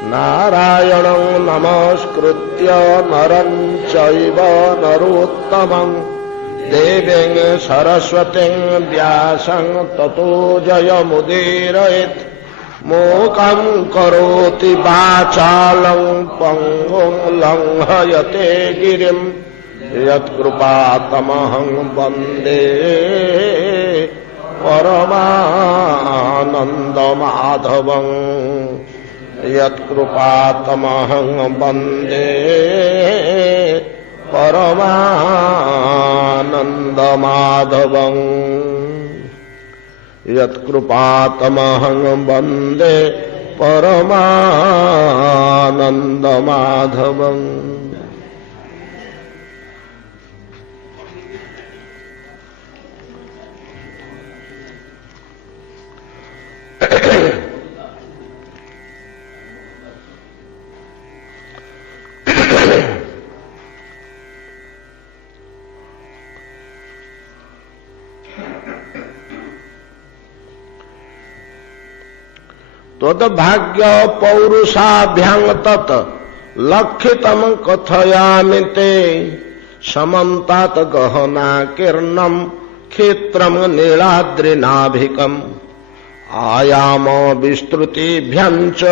नारायणं नमस्कृत्य नरं चैव नरोत्तमं देवीं सरस्वतीं व्यासं ततो जयमुदीरयेत्। मूकं करोति वाचालं पङ्गुं लङ्घयते गिरिं यत्कृपातमहं वन्दे परमानन्दमाधवं। यत्कृपातमहं वन्दे परमानन्दमाधवं। यत्कृपातमहं वन्दे परमानन्दमाधवं। तद्भाग्य पौरुषाभ्यां तत् लक्षितं कथयामि ते। समन्तात् गहना कीर्णं क्षेत्रं नीलाद्रिनाभिकम् आयाम विस्तृतिभ्यां च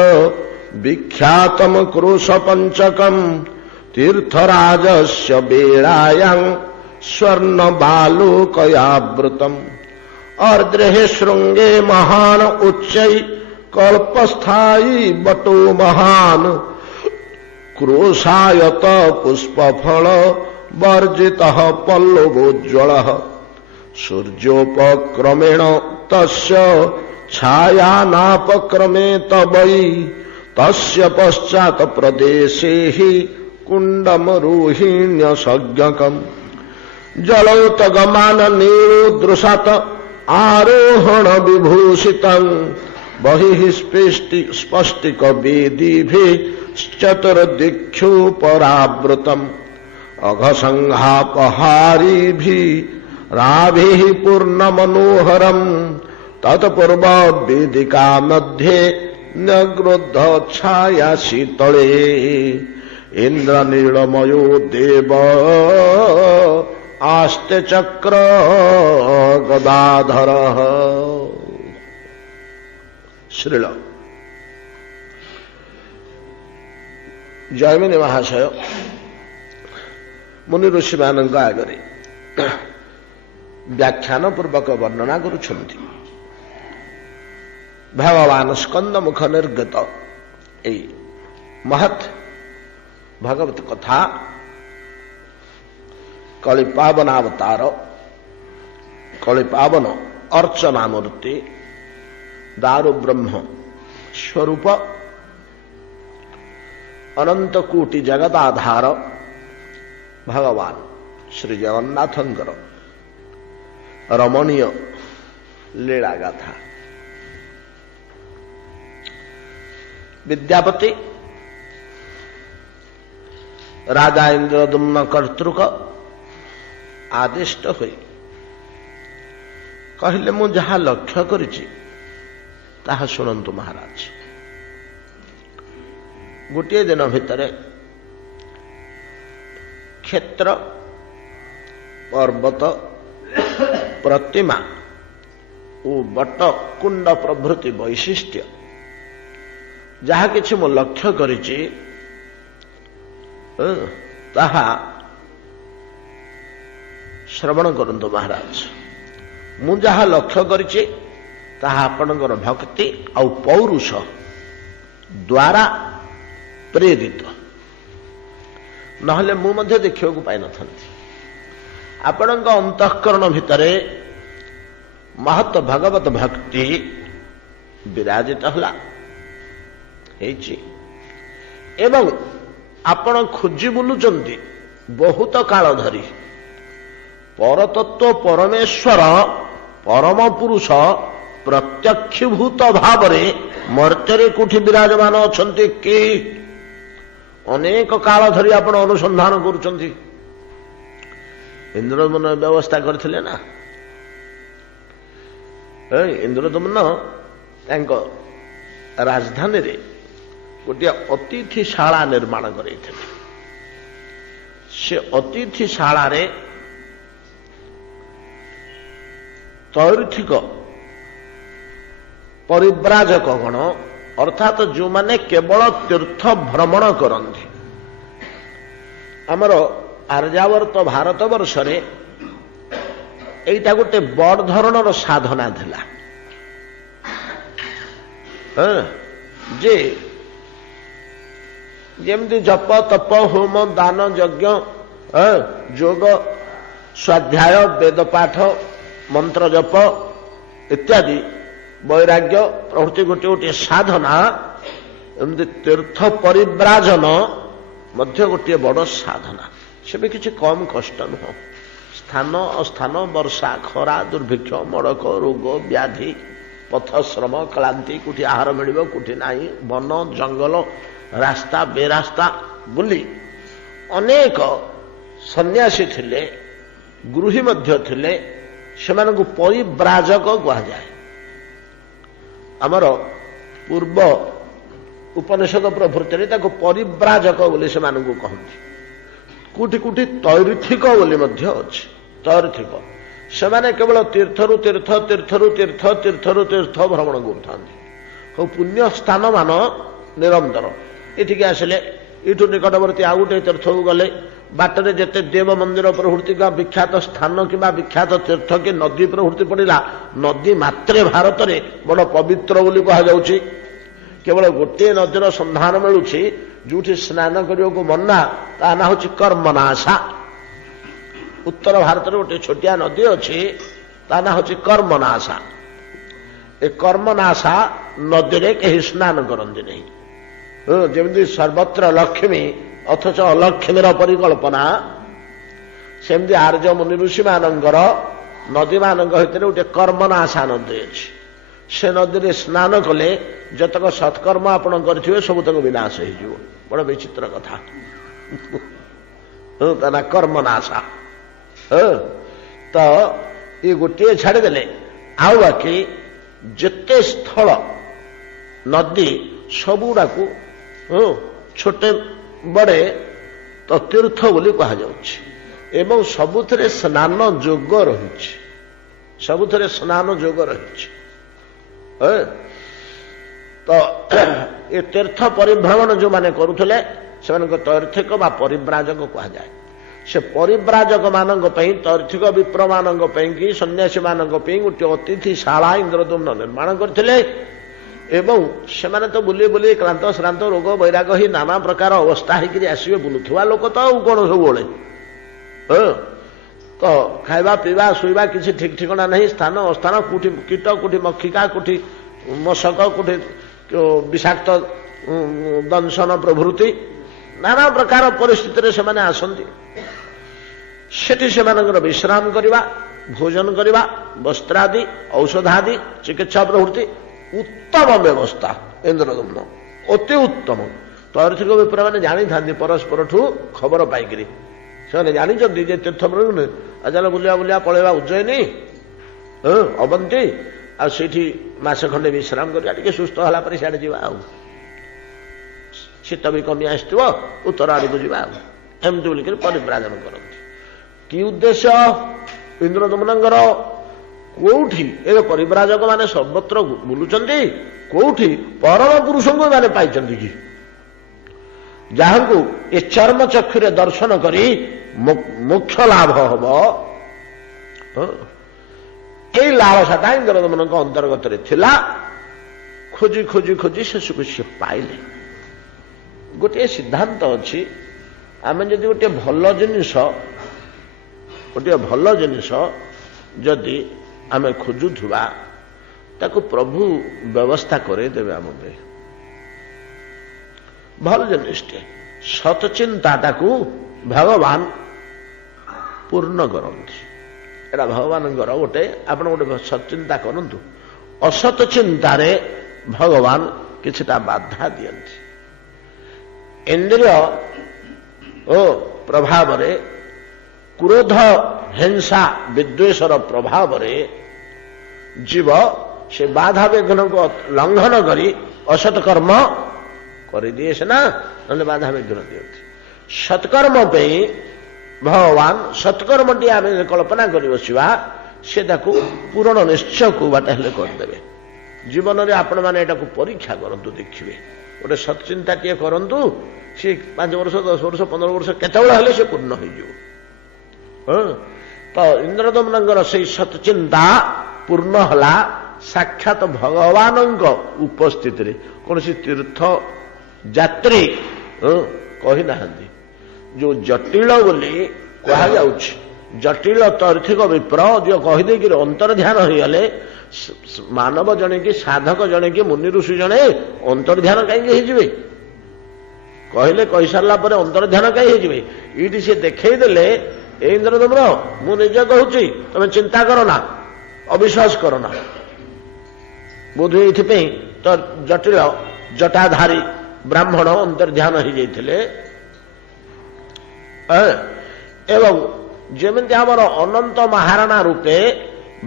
विख्यातं क्रुशपञ्चकम् तीर्थराजस्य बेलायां स्वर्णबालुकयावृतम् अर्द्रेः शृङ्गे महान् उच्चै कल्पस्थायी बटो महान क्रोशायत पुष्पफल वर्जितः पल्लवोज्ज्वलः सूर्योपक्रमेण तस्य छायानापक्रमेत वै तस्य पश्चात् प्रदेशे हि कुण्डं रोहिण्यसज्ञकम् जलौतगमान नीरोदृशत आरोहण विभूषितम् बहिः स्पष्टिक वेदीभिः चतुर्दिक्षु परावृतम् अघसंघापहारीभिः राभिः पूर्णमनोहरम् तत्पूर्व वेदिका मध्ये न्यग्रुद्ध छाया शीतले इन्द्रनीलमयो देव आस्ते चक्र गदाधरः। श्रील जयमिनी महाशय मुनि ऋषि मान आगे व्याख्यान पूर्वक वर्णना करुछन्ति। भगवान स्कंद मुख निर्गत ए महत् भगवत कथा कलिपावनावतार कलिपावन अर्चना मूर्ति दारु ब्रह्म स्वरूप अनंत कोटि जगदाधार भगवान श्री जगन्नाथंकर रमणीय लीला गाथा। विद्यापति राजा इंद्रदुम्न कर्तृक आदिष्ट हुई कहले मु जहा लक्ष्य करिछि ताहा शुणन्तु महाराज। गोटे दिन भितर क्षेत्र पर्वत प्रतिमा ओ बट कुंड प्रभृति वैशिष्ट्य जहा किछि मु लक्ष्य करिछि ताहा श्रवण करन्तु महाराज। मु जहा लक्ष्य करिछि ताहा आपणकर भक्ति और पौरुष द्वारा प्रेरित नहले मु मध्य देखियो को पाई नथंती। आपणक अंतःकरण भितरे महत भगवत भक्ति विराजित हला हेछि एवं आपण खोजी बुलुचंती बहुत काल धरी परतत्व परमेश्वर परम पुरुष प्रत्यक्षभूत भावरे मर्त्ୟରେ कोठी विराजमान अछंती कि अनेक काल धरी आपण अनुसंधान करुचंती। इंद्रदमन व्यवस्था करथिले ना इंद्रदमन राजधानी रे गोटे अतिथिशाला निर्माण करते। से अतिथिशाला तैर्थिक परिव्राजक गण अर्थात जो माने केवल तीर्थ भ्रमण करते आमर आर्यावर्त भारत वर्ष एटा गोटे बड़ धरणर साधना थिला जे जेमती जप तप होम दान यज्ञ जोग स्वाध्याय वेद पाठ मंत्र जप इत्यादि वैराग्य प्रभृति गोटे गोटे साधना एमती तीर्थ परिव्राजन मध्य गोटे बड़ साधना से भी किसी कम कष्ट नुह। स्थान अस्थान वर्षा खरा दुर्भिक्ष मड़क रोग व्याधि पथश्रम क्लांति कुटी आहार मिल कुटी नाही वन जंगल रास्ता बेरास्ता बुली अनेक सन्यासी थिले गृही मध्य थिले सेमानकु परिव्राजक कहुए। आमर पूर्व उपनिषद प्रभृति परिव्राजक बोली से कहती कुटी कुटी तैर्थिक बोली मध्य अछि। तैर्थिक से केवल तीर्थरु तीर्थ तीर्थरु तीर्थ तीर्थरु तीर्थ भ्रमण कर पुण्य स्थान मान निरंतर इठिक आसिले इठू निकटवर्ती आउ गोटे तीर्थ को गले बाटरे जेते देव मंदिर प्रभृति का विख्यात स्थान कि विख्यात तीर्थ कि नदी प्रभृति पड़ा नदी मात्रे भारत में बड़ पवित्र बोली कहुच्छी। केवल गोटे नदीर संधान मिलूँ जोठी स्नान करने को मना ता ना हूँ कर्मनाशा। उत्तर भारत में गोटे छोटिया नदी अच्छी ता ना हूँ कर्मनाशा। ए कर्मनाशा नदी रे कहीं स्नान करती नहीं जमी सर्वत्र लक्ष्मी अथच अलक्ष्मीर परिकल्पना सेमती आर्य मुनि ऋषि मानकर नदी मान भर गोटे कर्मनाशा नदी अच्छी। से नदी रे स्नान कले जतक सत्कर्म आपण करेंगे सबुतक विनाश हो बड़ विचित्र कथा तना कर्मनाशा। तो ये गोटे छाड़देले आउ बाकी जिते स्थल नदी सबुड़ा छोटे बड़े तो तीर्थ बोली कहुच्छे सबुथिरे स्नान जोग रही सबुथिरे स्नान जोग रही। तो ये तीर्थ परिभ्रमण जो माने करुले से तैर्थिक बा परिव्राजक कहुए। से परिव्राजक मानक तैर्थिक विप्र मानक कि सन्यासी मानक गोटे अतिथिशाला इंद्रदुम्न निर्माण करथिले एवं से माने तो बुली बुली क्लांत श्रांत रोग वैराग ही नाना प्रकार अवस्था होकर आसवे बुलुवा लोक तो कौन सब बोले तो खाइबा पीवा शुवा किसी ठीक ठिकाना नहीं स्थान अस्थान कोठी कीट कोठी मक्षिका कोठी मशक कोठी विषाक्त दंशन प्रभृति नाना प्रकार परिस्थिति से माने आसंती सेठी से विश्राम करवा भोजन करवा वस्त्रादि औषधादि चिकित्सा प्रभृति उत्तम व्यवस्था इंद्रदुम्न अति उत्तम। तैर्थिक विप्र मैंने जानी था परस्पर ठू खबर पाइक से जानते जे तीर्थ चल बुलिया बुलिया पलैया उज्जयिनी अवंती आठी मस खंडे विश्राम कर सुस्थ है सियाड़े जा शीत भी कमी आस उत्तर आड़ को एमती बोलिक परिव्राजन करती कि उद्देश्य इंद्रदुम्नंगर कौटी ए परिव्राजक माने सर्वत्र बुलुचंती कौटी परम पुरुष को माने पाइचंती कि जहां को ये चर्म चक्षुरे दर्शन करी मोक्ष लाभ हम यही लालसाटा इंद्रदुम्न अंतर्गत थिला खोजी खोजी खोजी शेषको सी पाइले। गोटे सिद्धांत अच्छी आम जदि गोटे भल जिनिस जदि आम खोजुवा ताको प्रभु व्यवस्था करेदेवे आम भल जिनिसटे सतचिंता को भगवान पूर्ण करती एटा भगवान गोटे आप गोटे सतचिंता करंतु असत चिंतार भगवान किछिटा बाधा दियंती इंद्रिय ओ प्रभाव रे क्रोध हिंसा विद्वेषर प्रभाव रे जीव से बाधा विघ्न को लंघन करी असत कर्म କରିଦିଏ ସିନା, ନହେଲେ ବାଧା ବିଘ୍ନ ଦିଅନ୍ତି। ସତ୍କର୍ମ ପାଇଁ ଭଗବାନ ସତ୍କର୍ମଟି ଆମେ କଳ୍ପନା କରି ବସିବା, ସେ ତାକୁ ପୂରଣ ନିଶ୍ଚୟ କୋଉ ବାଟ ହେଲେ କରିଦେବେ। ଜୀବନରେ ଆପଣମାନେ ଏଟାକୁ ପରୀକ୍ଷା କରନ୍ତୁ, ଦେଖିବେ। ଗୋଟେ ସତ୍ଚିନ୍ତାଟିଏ କରନ୍ତୁ, ସେ 5 ବର୍ଷ 10 ବର୍ଷ 15 ବର୍ଷ କେତେବେଳେ ହେଲେ ସେ ପୂର୍ଣ୍ଣ ହେଇଯିବ। ତ ଇନ୍ଦ୍ରଦମନଙ୍କର ସେଇ ସତ୍ଚିନ୍ତା ପୂର୍ଣ୍ଣ ହେଲା ସାକ୍ଷାତ ଭଗବାନଙ୍କ ଉପସ୍ଥିତିରେ। କୌଣସି ତୀର୍ଥ ଯାତ୍ରୀ କହିନାହାନ୍ତି। ଯୋଉ ଜଟିଳ ବୋଲି କୁହାଯାଉଛି, ଜଟିଳ ତର୍ଥିକ ବିପ୍ର ଯୋଉ କହିଦେଇକି ଅନ୍ତର୍ଧ୍ୟାନ ହେଇଗଲେ, ମାନବ ଜଣେ କି ସାଧକ ଜଣେ କି ମୁନି ଋଷି ଜଣେ ଅନ୍ତର୍ଧ୍ୟାନ କାହିଁକି ହେଇଯିବେ? କହିଲେ କହିସାରିଲା ପରେ ଅନ୍ତର୍ଧ୍ୟାନ କାହିଁ ହେଇଯିବେ? ଏଇଠି ସେ ଦେଖେଇଦେଲେ, ଏ ଇନ୍ଦ୍ରଦମନ ମୁଁ ନିଜେ କହୁଛି, ତମେ ଚିନ୍ତା କର ନା, ଅବିଶ୍ୱାସ କର ନା। ବୋଧହୁଏ ଏଥିପାଇଁ ତ ଜଟିଳ ଜଟାଧାରୀ ବ୍ରାହ୍ମଣ ଅନ୍ତର୍ଧ୍ୟାନ ହେଇଯାଇଥିଲେ। ଏବଂ ଯେମିତି ଆମର ଅନନ୍ତ ମହାରାଣା ରୂପେ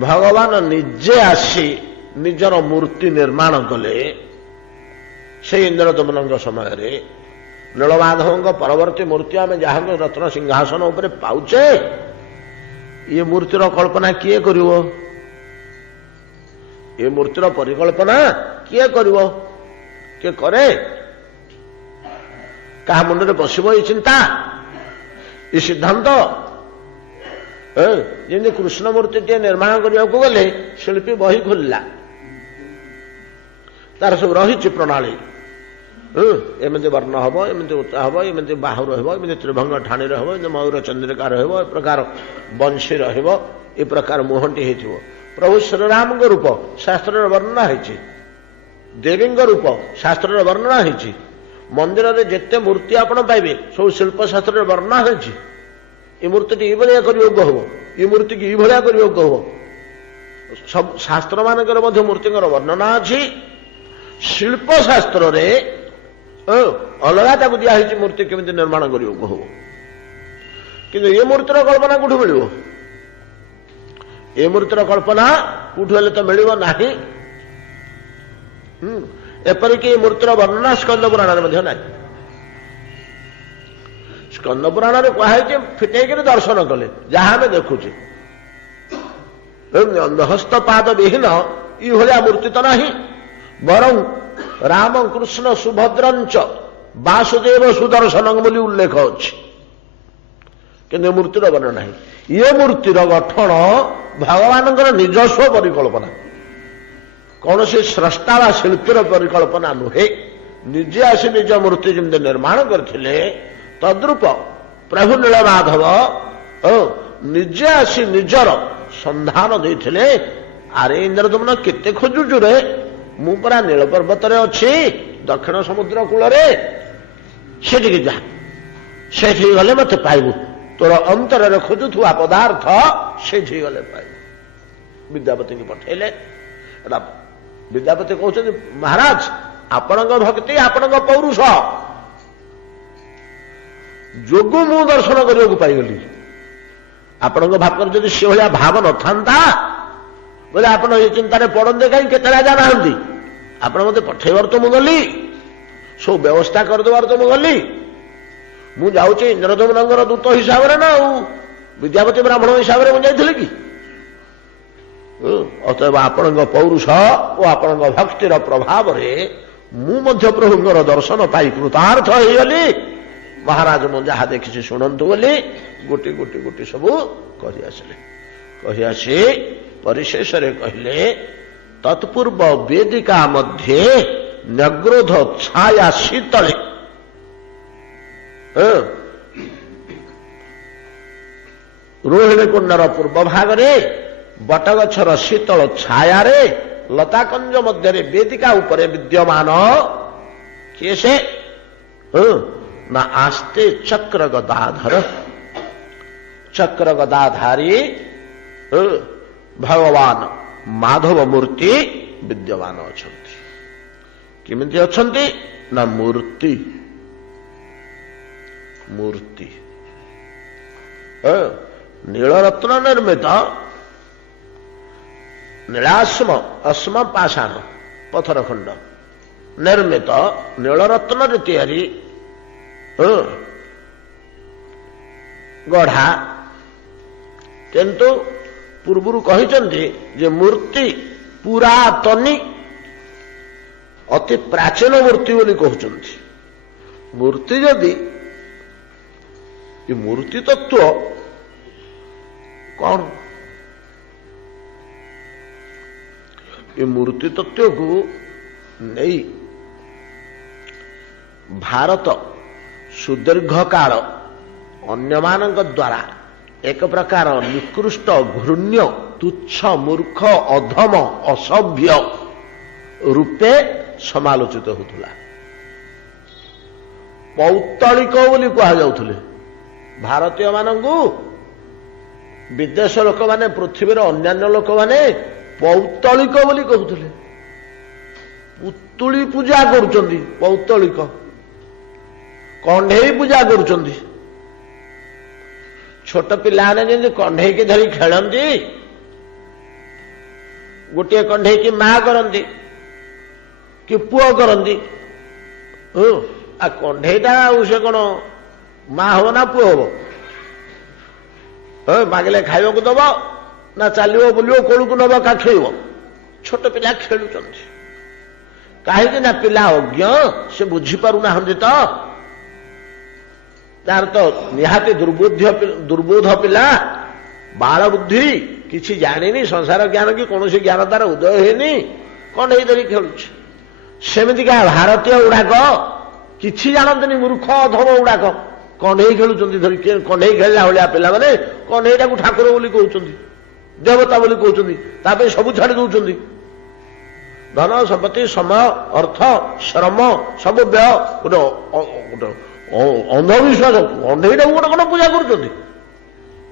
ଭଗବାନ ନିଜେ ଆସି ନିଜର ମୂର୍ତ୍ତି ନିର୍ମାଣ କଲେ, ସେଇ ଇନ୍ଦ୍ରଦମନଙ୍କ ସମୟରେ ନୀଳମାଧବଙ୍କ ପରବର୍ତ୍ତୀ ମୂର୍ତ୍ତି ଆମେ ଯାହାକୁ ରତ୍ନ ସିଂହାସନ ଉପରେ ପାଉଛେ, ଏ ମୂର୍ତ୍ତିର କଳ୍ପନା କିଏ କରିବ? ଏ ମୂର୍ତ୍ତିର ପରିକଳ୍ପନା କିଏ କରିବ? କିଏ କରେ? କାହା ମୁଣ୍ଡରେ ବସିବ ଏଇ ଚିନ୍ତା, ଏ ସିଦ୍ଧାନ୍ତ? ଯେମିତି କୃଷ୍ଣ ମୂର୍ତ୍ତିଟିଏ ନିର୍ମାଣ କରିବାକୁ ଗଲେ ଶିଳ୍ପୀ ବହି ଖୋଲିଲା, ତାର ସବୁ ରହିଛି ପ୍ରଣାଳୀ। ଏମିତି ବର୍ଣ୍ଣ ହବ, ଏମିତି ଉଚ୍ଚ ହବ, ଏମିତି ବାହୁ ରହିବ, ଏମିତି ତ୍ରିଭଙ୍ଗ ଠାଣି ରହିବ, ଏମିତି ମୟୂର ଚନ୍ଦ୍ରିକା ରହିବ, ଏ ପ୍ରକାର ବଂଶୀ ରହିବ, ଏ ପ୍ରକାର ମୁହଁଟି ହେଇଥିବ। ପ୍ରଭୁ ଶ୍ରୀରାମଙ୍କ ରୂପ ଶାସ୍ତ୍ରରେ ବର୍ଣ୍ଣନା ହେଇଛି, ଦେବୀଙ୍କ ରୂପ ଶାସ୍ତ୍ରରେ ବର୍ଣ୍ଣନା ହେଇଛି। ମନ୍ଦିରରେ ଯେତେ ମୂର୍ତ୍ତି ଆପଣ ପାଇବେ ସବୁ ଶିଳ୍ପଶାସ୍ତ୍ରରେ ବର୍ଣ୍ଣନା ହେଇଛି। ଏ ମୂର୍ତ୍ତିଟି ଏଇଭଳିଆ କରିବାକୁ ହବ, ଏ ମୂର୍ତ୍ତିକି ଏଇଭଳିଆ କରିବାକୁ ହବ। ସବୁ ଶାସ୍ତ୍ରମାନଙ୍କର ମଧ୍ୟ ମୂର୍ତ୍ତିଙ୍କର ବର୍ଣ୍ଣନା ଅଛି। ଶିଳ୍ପଶାସ୍ତ୍ରରେ ଅଲଗା ତାକୁ ଦିଆହେଇଛି ମୂର୍ତ୍ତି କେମିତି ନିର୍ମାଣ କରିବାକୁ ହବ। କିନ୍ତୁ ଏ ମୂର୍ତ୍ତିର କଳ୍ପନା କୋଉଠୁ ମିଳିବ? ଏ ମୂର୍ତ୍ତିର କଳ୍ପନା କୋଉଠୁ ହେଲେ ତ ମିଳିବ ନାହିଁ। ଏପରିକି ଏ ମୂର୍ତ୍ତିର ବର୍ଣ୍ଣନା ସ୍କନ୍ଦ ପୁରାଣରେ ମଧ୍ୟ ନାହିଁ। ସ୍କନ୍ଦ ପୁରାଣରେ କୁହାଯାଇଛି ଫିଟେଇକିରି ଦର୍ଶନ କଲେ ଯାହା ଆମେ ଦେଖୁଛେ। ହସ୍ତପାଦ ବିହୀନ ଏଇଭଳିଆ ମୂର୍ତ୍ତି ତ ନାହିଁ। ବରଂ ରାମ କୃଷ୍ଣ ସୁଭଦ୍ରଞ୍ଚ ବାସୁଦେବ ସୁଦର୍ଶନ ବୋଲି ଉଲ୍ଲେଖ ଅଛି, କିନ୍ତୁ ଏ ମୂର୍ତ୍ତିର ବର୍ଣ୍ଣନା ନାହିଁ। ଏ ମୂର୍ତ୍ତିର ଗଠନ ଭଗବାନଙ୍କର ନିଜସ୍ୱ ପରିକଳ୍ପନା, କୌଣସି ସ୍ରଷ୍ଟା ବା ଶିଳ୍ପୀର ପରିକଳ୍ପନା ନୁହେଁ। ନିଜେ ଆସି ନିଜ ମୂର୍ତ୍ତି ଯେମିତି ନିର୍ମାଣ କରିଥିଲେ, ତଦ୍ରୂପ ପ୍ରଭୁ ନୀଳମାଧବ ନିଜେ ଆସି ନିଜର ସନ୍ଧାନ ଦେଇଥିଲେ। ଆରେ ଇନ୍ଦ୍ରଦମନ କେତେ ଖୋଜୁଛୁ ରେ? ମୁଁ ପରା ନୀଳ ପର୍ବତରେ ଅଛି, ଦକ୍ଷିଣ ସମୁଦ୍ର କୂଳରେ, ସେଠିକି ଯା, ସେଠି ଗଲେ ମତେ ପାଇବୁ। ତୋର ଅନ୍ତରରେ ଖୋଜୁଥିବା ପଦାର୍ଥ ସେଠି ଗଲେ ପାଇବୁ। ବିଦ୍ୟାପତିଙ୍କୁ ପଠେଇଲେ। ବିଦ୍ୟାପତି କହୁଛନ୍ତି, ମହାରାଜ ଆପଣଙ୍କ ଭକ୍ତି, ଆପଣଙ୍କ ପୌରୁଷ ଯୋଗୁଁ ମୁଁ ଦର୍ଶନ କରିବାକୁ ପାଇଗଲି। ଆପଣଙ୍କ ଭାବରେ ଯଦି ସେଭଳିଆ ଭାବ ନଥାନ୍ତା ବୋଲେ ଆପଣ ଏ ଚିନ୍ତାରେ ପଡ଼ନ୍ତେ କାହିଁ? କେତେ ରାଜା ନାହାନ୍ତି, ଆପଣ ମତେ ପଠେଇବାର ତ ମୁଁ ଗଲି, ସବୁ ବ୍ୟବସ୍ଥା କରିଦେବାର ତ ମୁଁ ଗଲି। ମୁଁ ଯାଉଛି ଇନ୍ଦ୍ରଦମନଙ୍କର ଦୂତ ହିସାବରେ ନା, ଆଉ ବିଦ୍ୟାପତି ବ୍ରାହ୍ମଣ ହିସାବରେ ମୁଁ ଯାଇଥିଲି କି? ଅତଏବ ଆପଣଙ୍କ ପୌରୁଷ ଓ ଆପଣଙ୍କ ଭକ୍ତିର ପ୍ରଭାବରେ ମୁଁ ମଧ୍ୟ ପ୍ରଭୁଙ୍କର ଦର୍ଶନ ପାଇ କୃତାର୍ଥ ହେଇଗଲି। ମହାରାଜ ମୁଁ ଯାହା ଦେଖିଛି ଶୁଣନ୍ତୁ ବୋଲି ଗୋଟି ଗୋଟି ଗୋଟି ସବୁ କହି ଆସିଲେ। କହି ଆସି ପରିଶେଷରେ କହିଲେ, ତତ୍ପୂର୍ବ ବେଦିକା ମଧ୍ୟରେ ନଗ୍ରୋଧ ଛାୟା ଶୀତଳେ ରୋହିଣୀ କୁଣ୍ଡର ପୂର୍ବ ଭାଗରେ ବଟଗଛର ଶୀତଳ ଛାୟାରେ ଲତାକଞ୍ଜ ମଧ୍ୟରେ ବେଦିକା ଉପରେ ବିଦ୍ୟମାନ କିଏ ସେ? ନା ଆସ୍ତେ ଚକ୍ର ଗଦାଧର, ଚକ୍ର ଗଦାଧାରୀ ଭଗବାନ ମାଧବ ମୂର୍ତ୍ତି ବିଦ୍ୟମାନ ଅଛନ୍ତି। କେମିତି ଅଛନ୍ତି? ନା ମୂର୍ତ୍ତି, ମୂର୍ତ୍ତି ନୀଳରତ୍ନ ନିର୍ମିତ ନୀଳାଶ୍ମ ଅଶ୍ମ ପାଷାଣ ପଥର ଖଣ୍ଡ निर्मित नीलरत्न तैयारी गढ़ा किंतु पूर्वर कहते जे मूर्ति पुरातनी अति प्राचीन मूर्ति बोली कहते मूर्ति जदि ये मूर्ति तत्व कौन ये मूर्ति तत्व को नहीं भारत सुदीर्घ काल अन्यमानक द्वारा एक प्रकार निकृष्ट घृण्य तुच्छ मूर्ख अधम असभ्य रूपे समालोचित होता पौतलिक बोली कह जाउथले भारतीय मानंगु विदेश लोक माने पृथ्वीर अन्यान्य लोक माने पौतलिक बोली कहते पुतुली पूजा करुचंदी पौतलिक कंढेई पूजा करुचंदी छोट पिलाने जेंति कंढेई की धरी खेलती गोटे कंढेई की मां करती कि पुओ करती आ कंढेईटा से कौन मां हो ना पुओ हो मागिले खाइबा को दब ना चलो बुलो कोल को नब काखेब छोट पिला खेलुचंदी कहीं ना पिला अज्ञ से बुझीपार ना तो तार तो निहाती दुर्बोध पिला बाल बुद्धि किसी जानी संसार ज्ञान कि कौन ज्ञान तार उदय होनी कंढेई धरी खेलुछ सेमितिका भारतीय गुड़ाक किसी जानते मूर्ख अधम गुड़ाक कंढेई खेलुचंदी धरी कंढेई खेलला भाया पिला माने कंढेईटा को ठाकुर बोली कहउचंदी देवता बोली कहउचंदी तापे सब छाड़ी दउचंदी धन संपत्ति समय अर्थ श्रम सब व्यय गोटे अंधविश्वास कंढेईटा गोटे कौन पूजा करुचंदी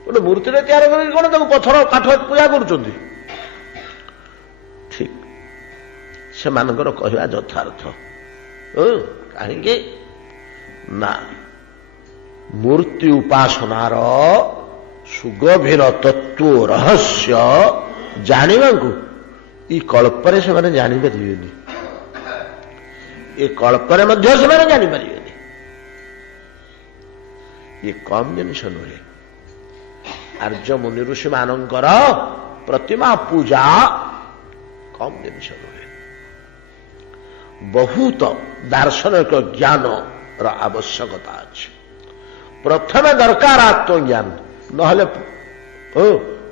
गोटे मूर्ति तैयार कर कौन पथर काठ पूजा करुचंदी ठीक से मानकर कहवा यथार्थ कहीं ना मूर्ति उपासनार सुगभीर तत्व रहस्य जानिबा को ई कल्परे से माने जानि परिबेनी ये कल्परे मध्य से माने जानि परिबेनी ये कम जिनिस नुहे आर्य मुनि ऋषि मानकर प्रतिमा पूजा कम जिनिस नुहे बहुत दार्शनिक ज्ञान आवश्यकता अच्छे प्रथम दरकार आत्मज्ञान नहले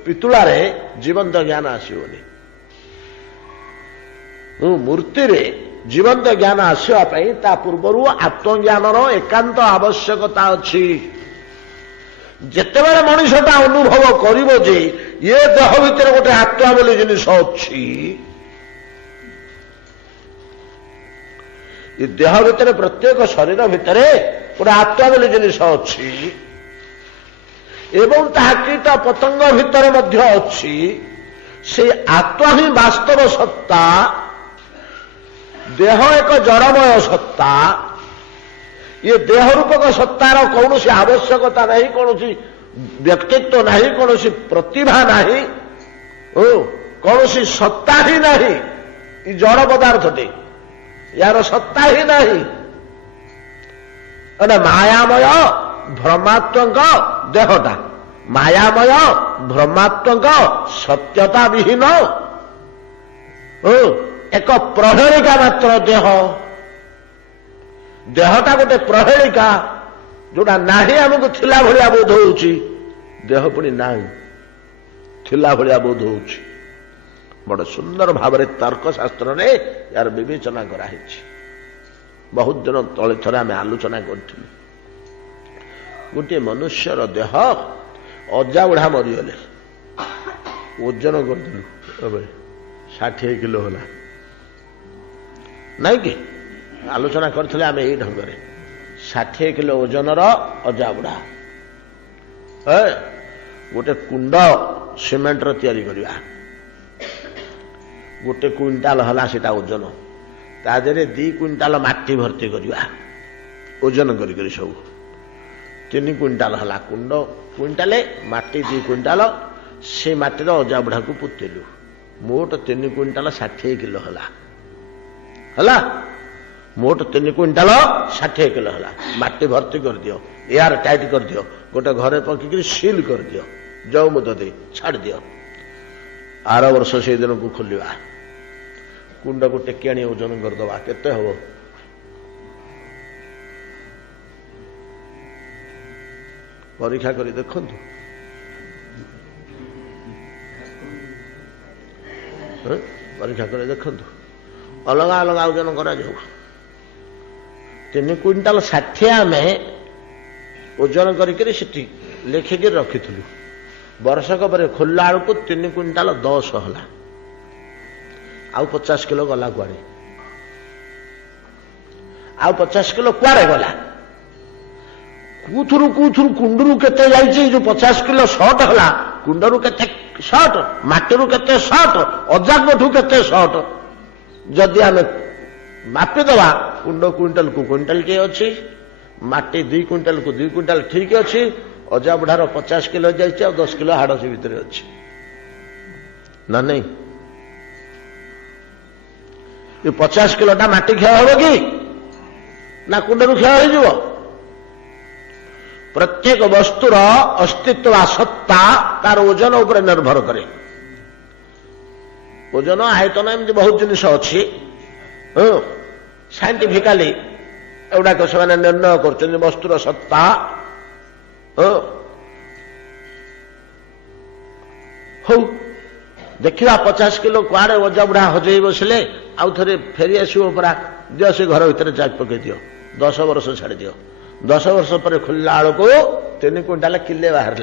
पितुलारे जीवंत ज्ञान आसोनी मूर्ति रे जीवंत ज्ञान आसवाई ता पूर्वर आत्मज्ञान एकांत आवश्यकता अच्छी जितेबाला मनुष्यटा अनुभव करिवो जे ये देह भितर गोटे आत्मा बोली जिनिस अच्छी ये देह भितर प्रत्येक शरीर भितर गोटे आत्मा बोली जिनिस अच्छी एवं ताहा कीट पतंग भितर मध्य अच्छी से आत्मा ही वास्तव सत्ता देह एक जड़मय सत्ता ये देह रूपक सत्तार कौन सी आवश्यकता नहीं कौन सी व्यक्तित्व नहीं कौन सी प्रतिभा नहीं कौन सी सत्ता ही नहीं ये जड़ पदार्थ टे यार सत्ता ही नहीं मायामय भ्रमात्मक देहटा मायामय भ्रमात्मक सत्यता विहीन एक प्रहेलिका मात्र देह देहटा गोटे प्रहेलिका जोटा नाही आमको थिला भलिया बोध होउची देह पुणी नाही थिला भलिया बोध होउची बड़ सुंदर भाव तर्कशास्त्र ने यार विवेचना कराई बहुत दिन तले थरे आम आलोचना करूँ गोटे मनुष्यर देह अजा बुढ़ा मरीगले ओजन करदेलु 60 किलो होला नहीं कि आलोचना करथिले आम यही ढंग से 60 किलो ओजनर अजा बुढ़ा गोटे कुंड सीमेंट तैयारी करवा गोटे क्विंटाल हला सेटा ओजन ता देहरे 2 क्विंटाल माटी भर्ती करवा ओजन करी सब 3 क्विंटाल हला कुंड क्विंटाले माटी 2 क्विंटाल से माटीर अजा बुढ़ा को पुतेलु मोट 3 क्विंटाल 60 किलो हला मोट 3 क्विंटाल 60 किलो है माटी भर्ती कर दियो एयर टाइट कर दियो गोटे घरे पकिक सिल कर दियो जौ मुद दे छाड़ दियो आर वर्ष से दिन को खोलिया कुंड को टेकी आनी ओजन करदे केते हम परीक्षा कर देखु परीक्षा कर देखु अलग अलग ओजन करा 3 क्विंटाल 60 आम ओजन करके लिखिक रखिलु वर्षक पर खोलला बेलू 3 क्विंटाल 10 है आउ 50 किलो गला कुआड़े आउ 50 किलो कुआड़े गला कूथुरु कुंडरू केते जाइए जो 50 किलो सर्ट है कुंडरू केते सर्ट माटीरू केते सर्ट अजागठू केते सर्ट जदि आम मापिदवा कुंड क्विंटाल को क्विंटाल किए अच्छी माटी 2 क्विंटाल को 2 क्विंटाल ठीक अच्छी अजा बुढ़ार 50 किलो जाइए 10 किलो हाड़ से भितर अच्छी ना नहीं ये 50 किलोटा माटी क्षय हम कि ना कुंडरू क्षय हो प्रत्येक वस्तुर अस्तित्व सत्ता तार ओजन उपर निर्भर करे ओजन आयतन एमती बहुत जिनिस अच्छी साइंटिफिकाली एगुड़ाक से निर्णय कर वस्तुर सत्ता हो देखा 50 किलो कुआड़े ओजा बुढ़ा हजई बसले आउ थे फेरी आसो परा दियो से घर भर चाक पकई दियो 10 वर्ष छाड़ दियो 10 वर्ष पर खोलला बेलू 3 क्विंटाल किले बाहर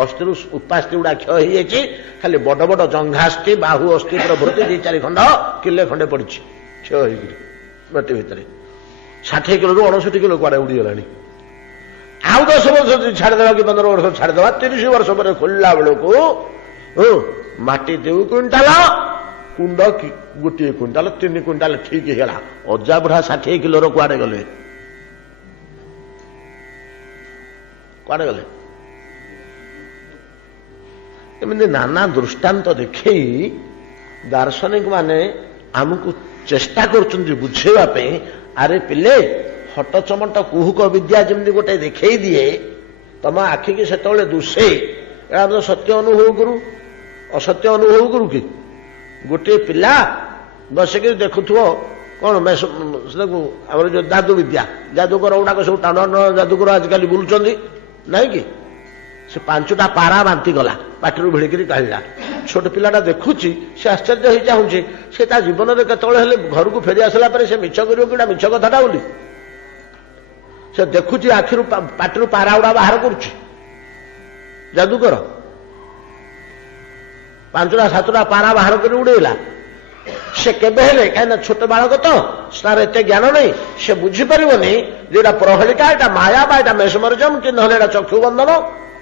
अस्थि उपास्थि गुड़ा क्षय हो खाली बड़ बड़ जंघास्थि बाहु अस्थि भर्ती 2-4 खंड किले खंडे पड़ी क्षय हो माटी भितर 60 किलो 69 किलो कुआड़े उड़ीगला आउ 10 वर्ष छाड़देवा कि 15 वर्ष छाड़देवा 30 वर्ष पर खोलला बेलू माटी 2 क्विंटाल कुंड गोटे क्विंटाल 3 क्विंटाल ठीक है अजा बुढ़ा 60 किलो कुआड़े गले कुआड़े गले एमती नाना दृष्टांत देखे दार्शनिक माने आमको चेष्टा कर बुझेवाई अरे पिले हट चमट कुहुक विद्या जमी गोटे देखे दिए तुम आखि की से दुषे तो सत्य अनुभव करू असत्य अनुभव करू कि गोटे पिला बसिक देखुव कौन आम जो जादू विद्या जादूकर गुड़ाक सब टाण जादूकर आजिकल बुलूं नहीं कि से 5टा पारा बांति गला पाटिरू भिड़िक काढ़ा छोट पिलाटा देखुची से आश्चर्य हो चाहूँगी से जीवन में केतले घर को फेरी आसला से मिछ कर मिछ कथाटा बोली से देखुची आखिर पाटिरू पारा गुड़ा बाहर करुच्ची जादूकर 5टा 7टा पारा बाहर कर उड़ेला से केबे हेले कहीं छोट बालक तो तार एत ज्ञान नहीं से बुझीपर जेटा प्रहेलिका एटा माया बा एटा मेसमरिजम कि ना चक्षु बंधन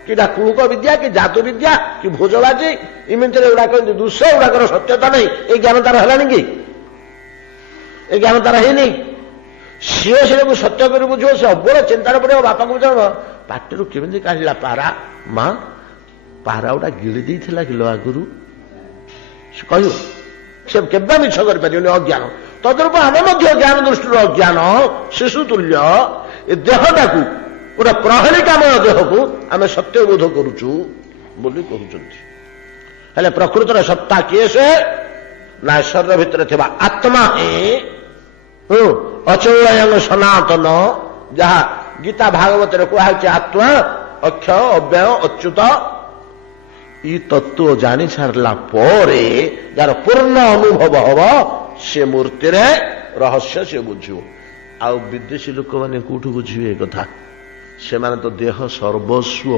कि कुहुक विद्या कि जादू विद्या कि भोजबाजी इमित गुड़ाक दुष्य गुड़ाकर सत्यता नहीं ये ज्ञान तार है कि ये ज्ञान तार है सी से सत्य कर बुझ से अबुल चिंतार पड़े बापा को बुझ पाटिरू केमी काढ़ा पारा माँ पारा गुड़ा गिड़ी देता किलो आगुरी कह से केवे मिछ कर अज्ञान तद्रूप आम ज्ञान दृष्टि अज्ञान शिशु तुल्य ए देहटा को पूरा प्रहेलिकामय देह को आम सत्यबोध करुचु बोली कहते प्रकृतर सत्ता किए से ना शरीर भितर थिबा आत्मा ही अचौयंग सनातन जहा गीता भागवत कहुचे आत्मा अक्षय अव्यय अच्युत ई तत्व जानी सारला परे जार पूर्ण अनुभव हम से मूर्ति रे रहस्य से बुझिव आ विदेशी लोक मैंने कौटू बुझे कथा से माने तो देह सर्वस्व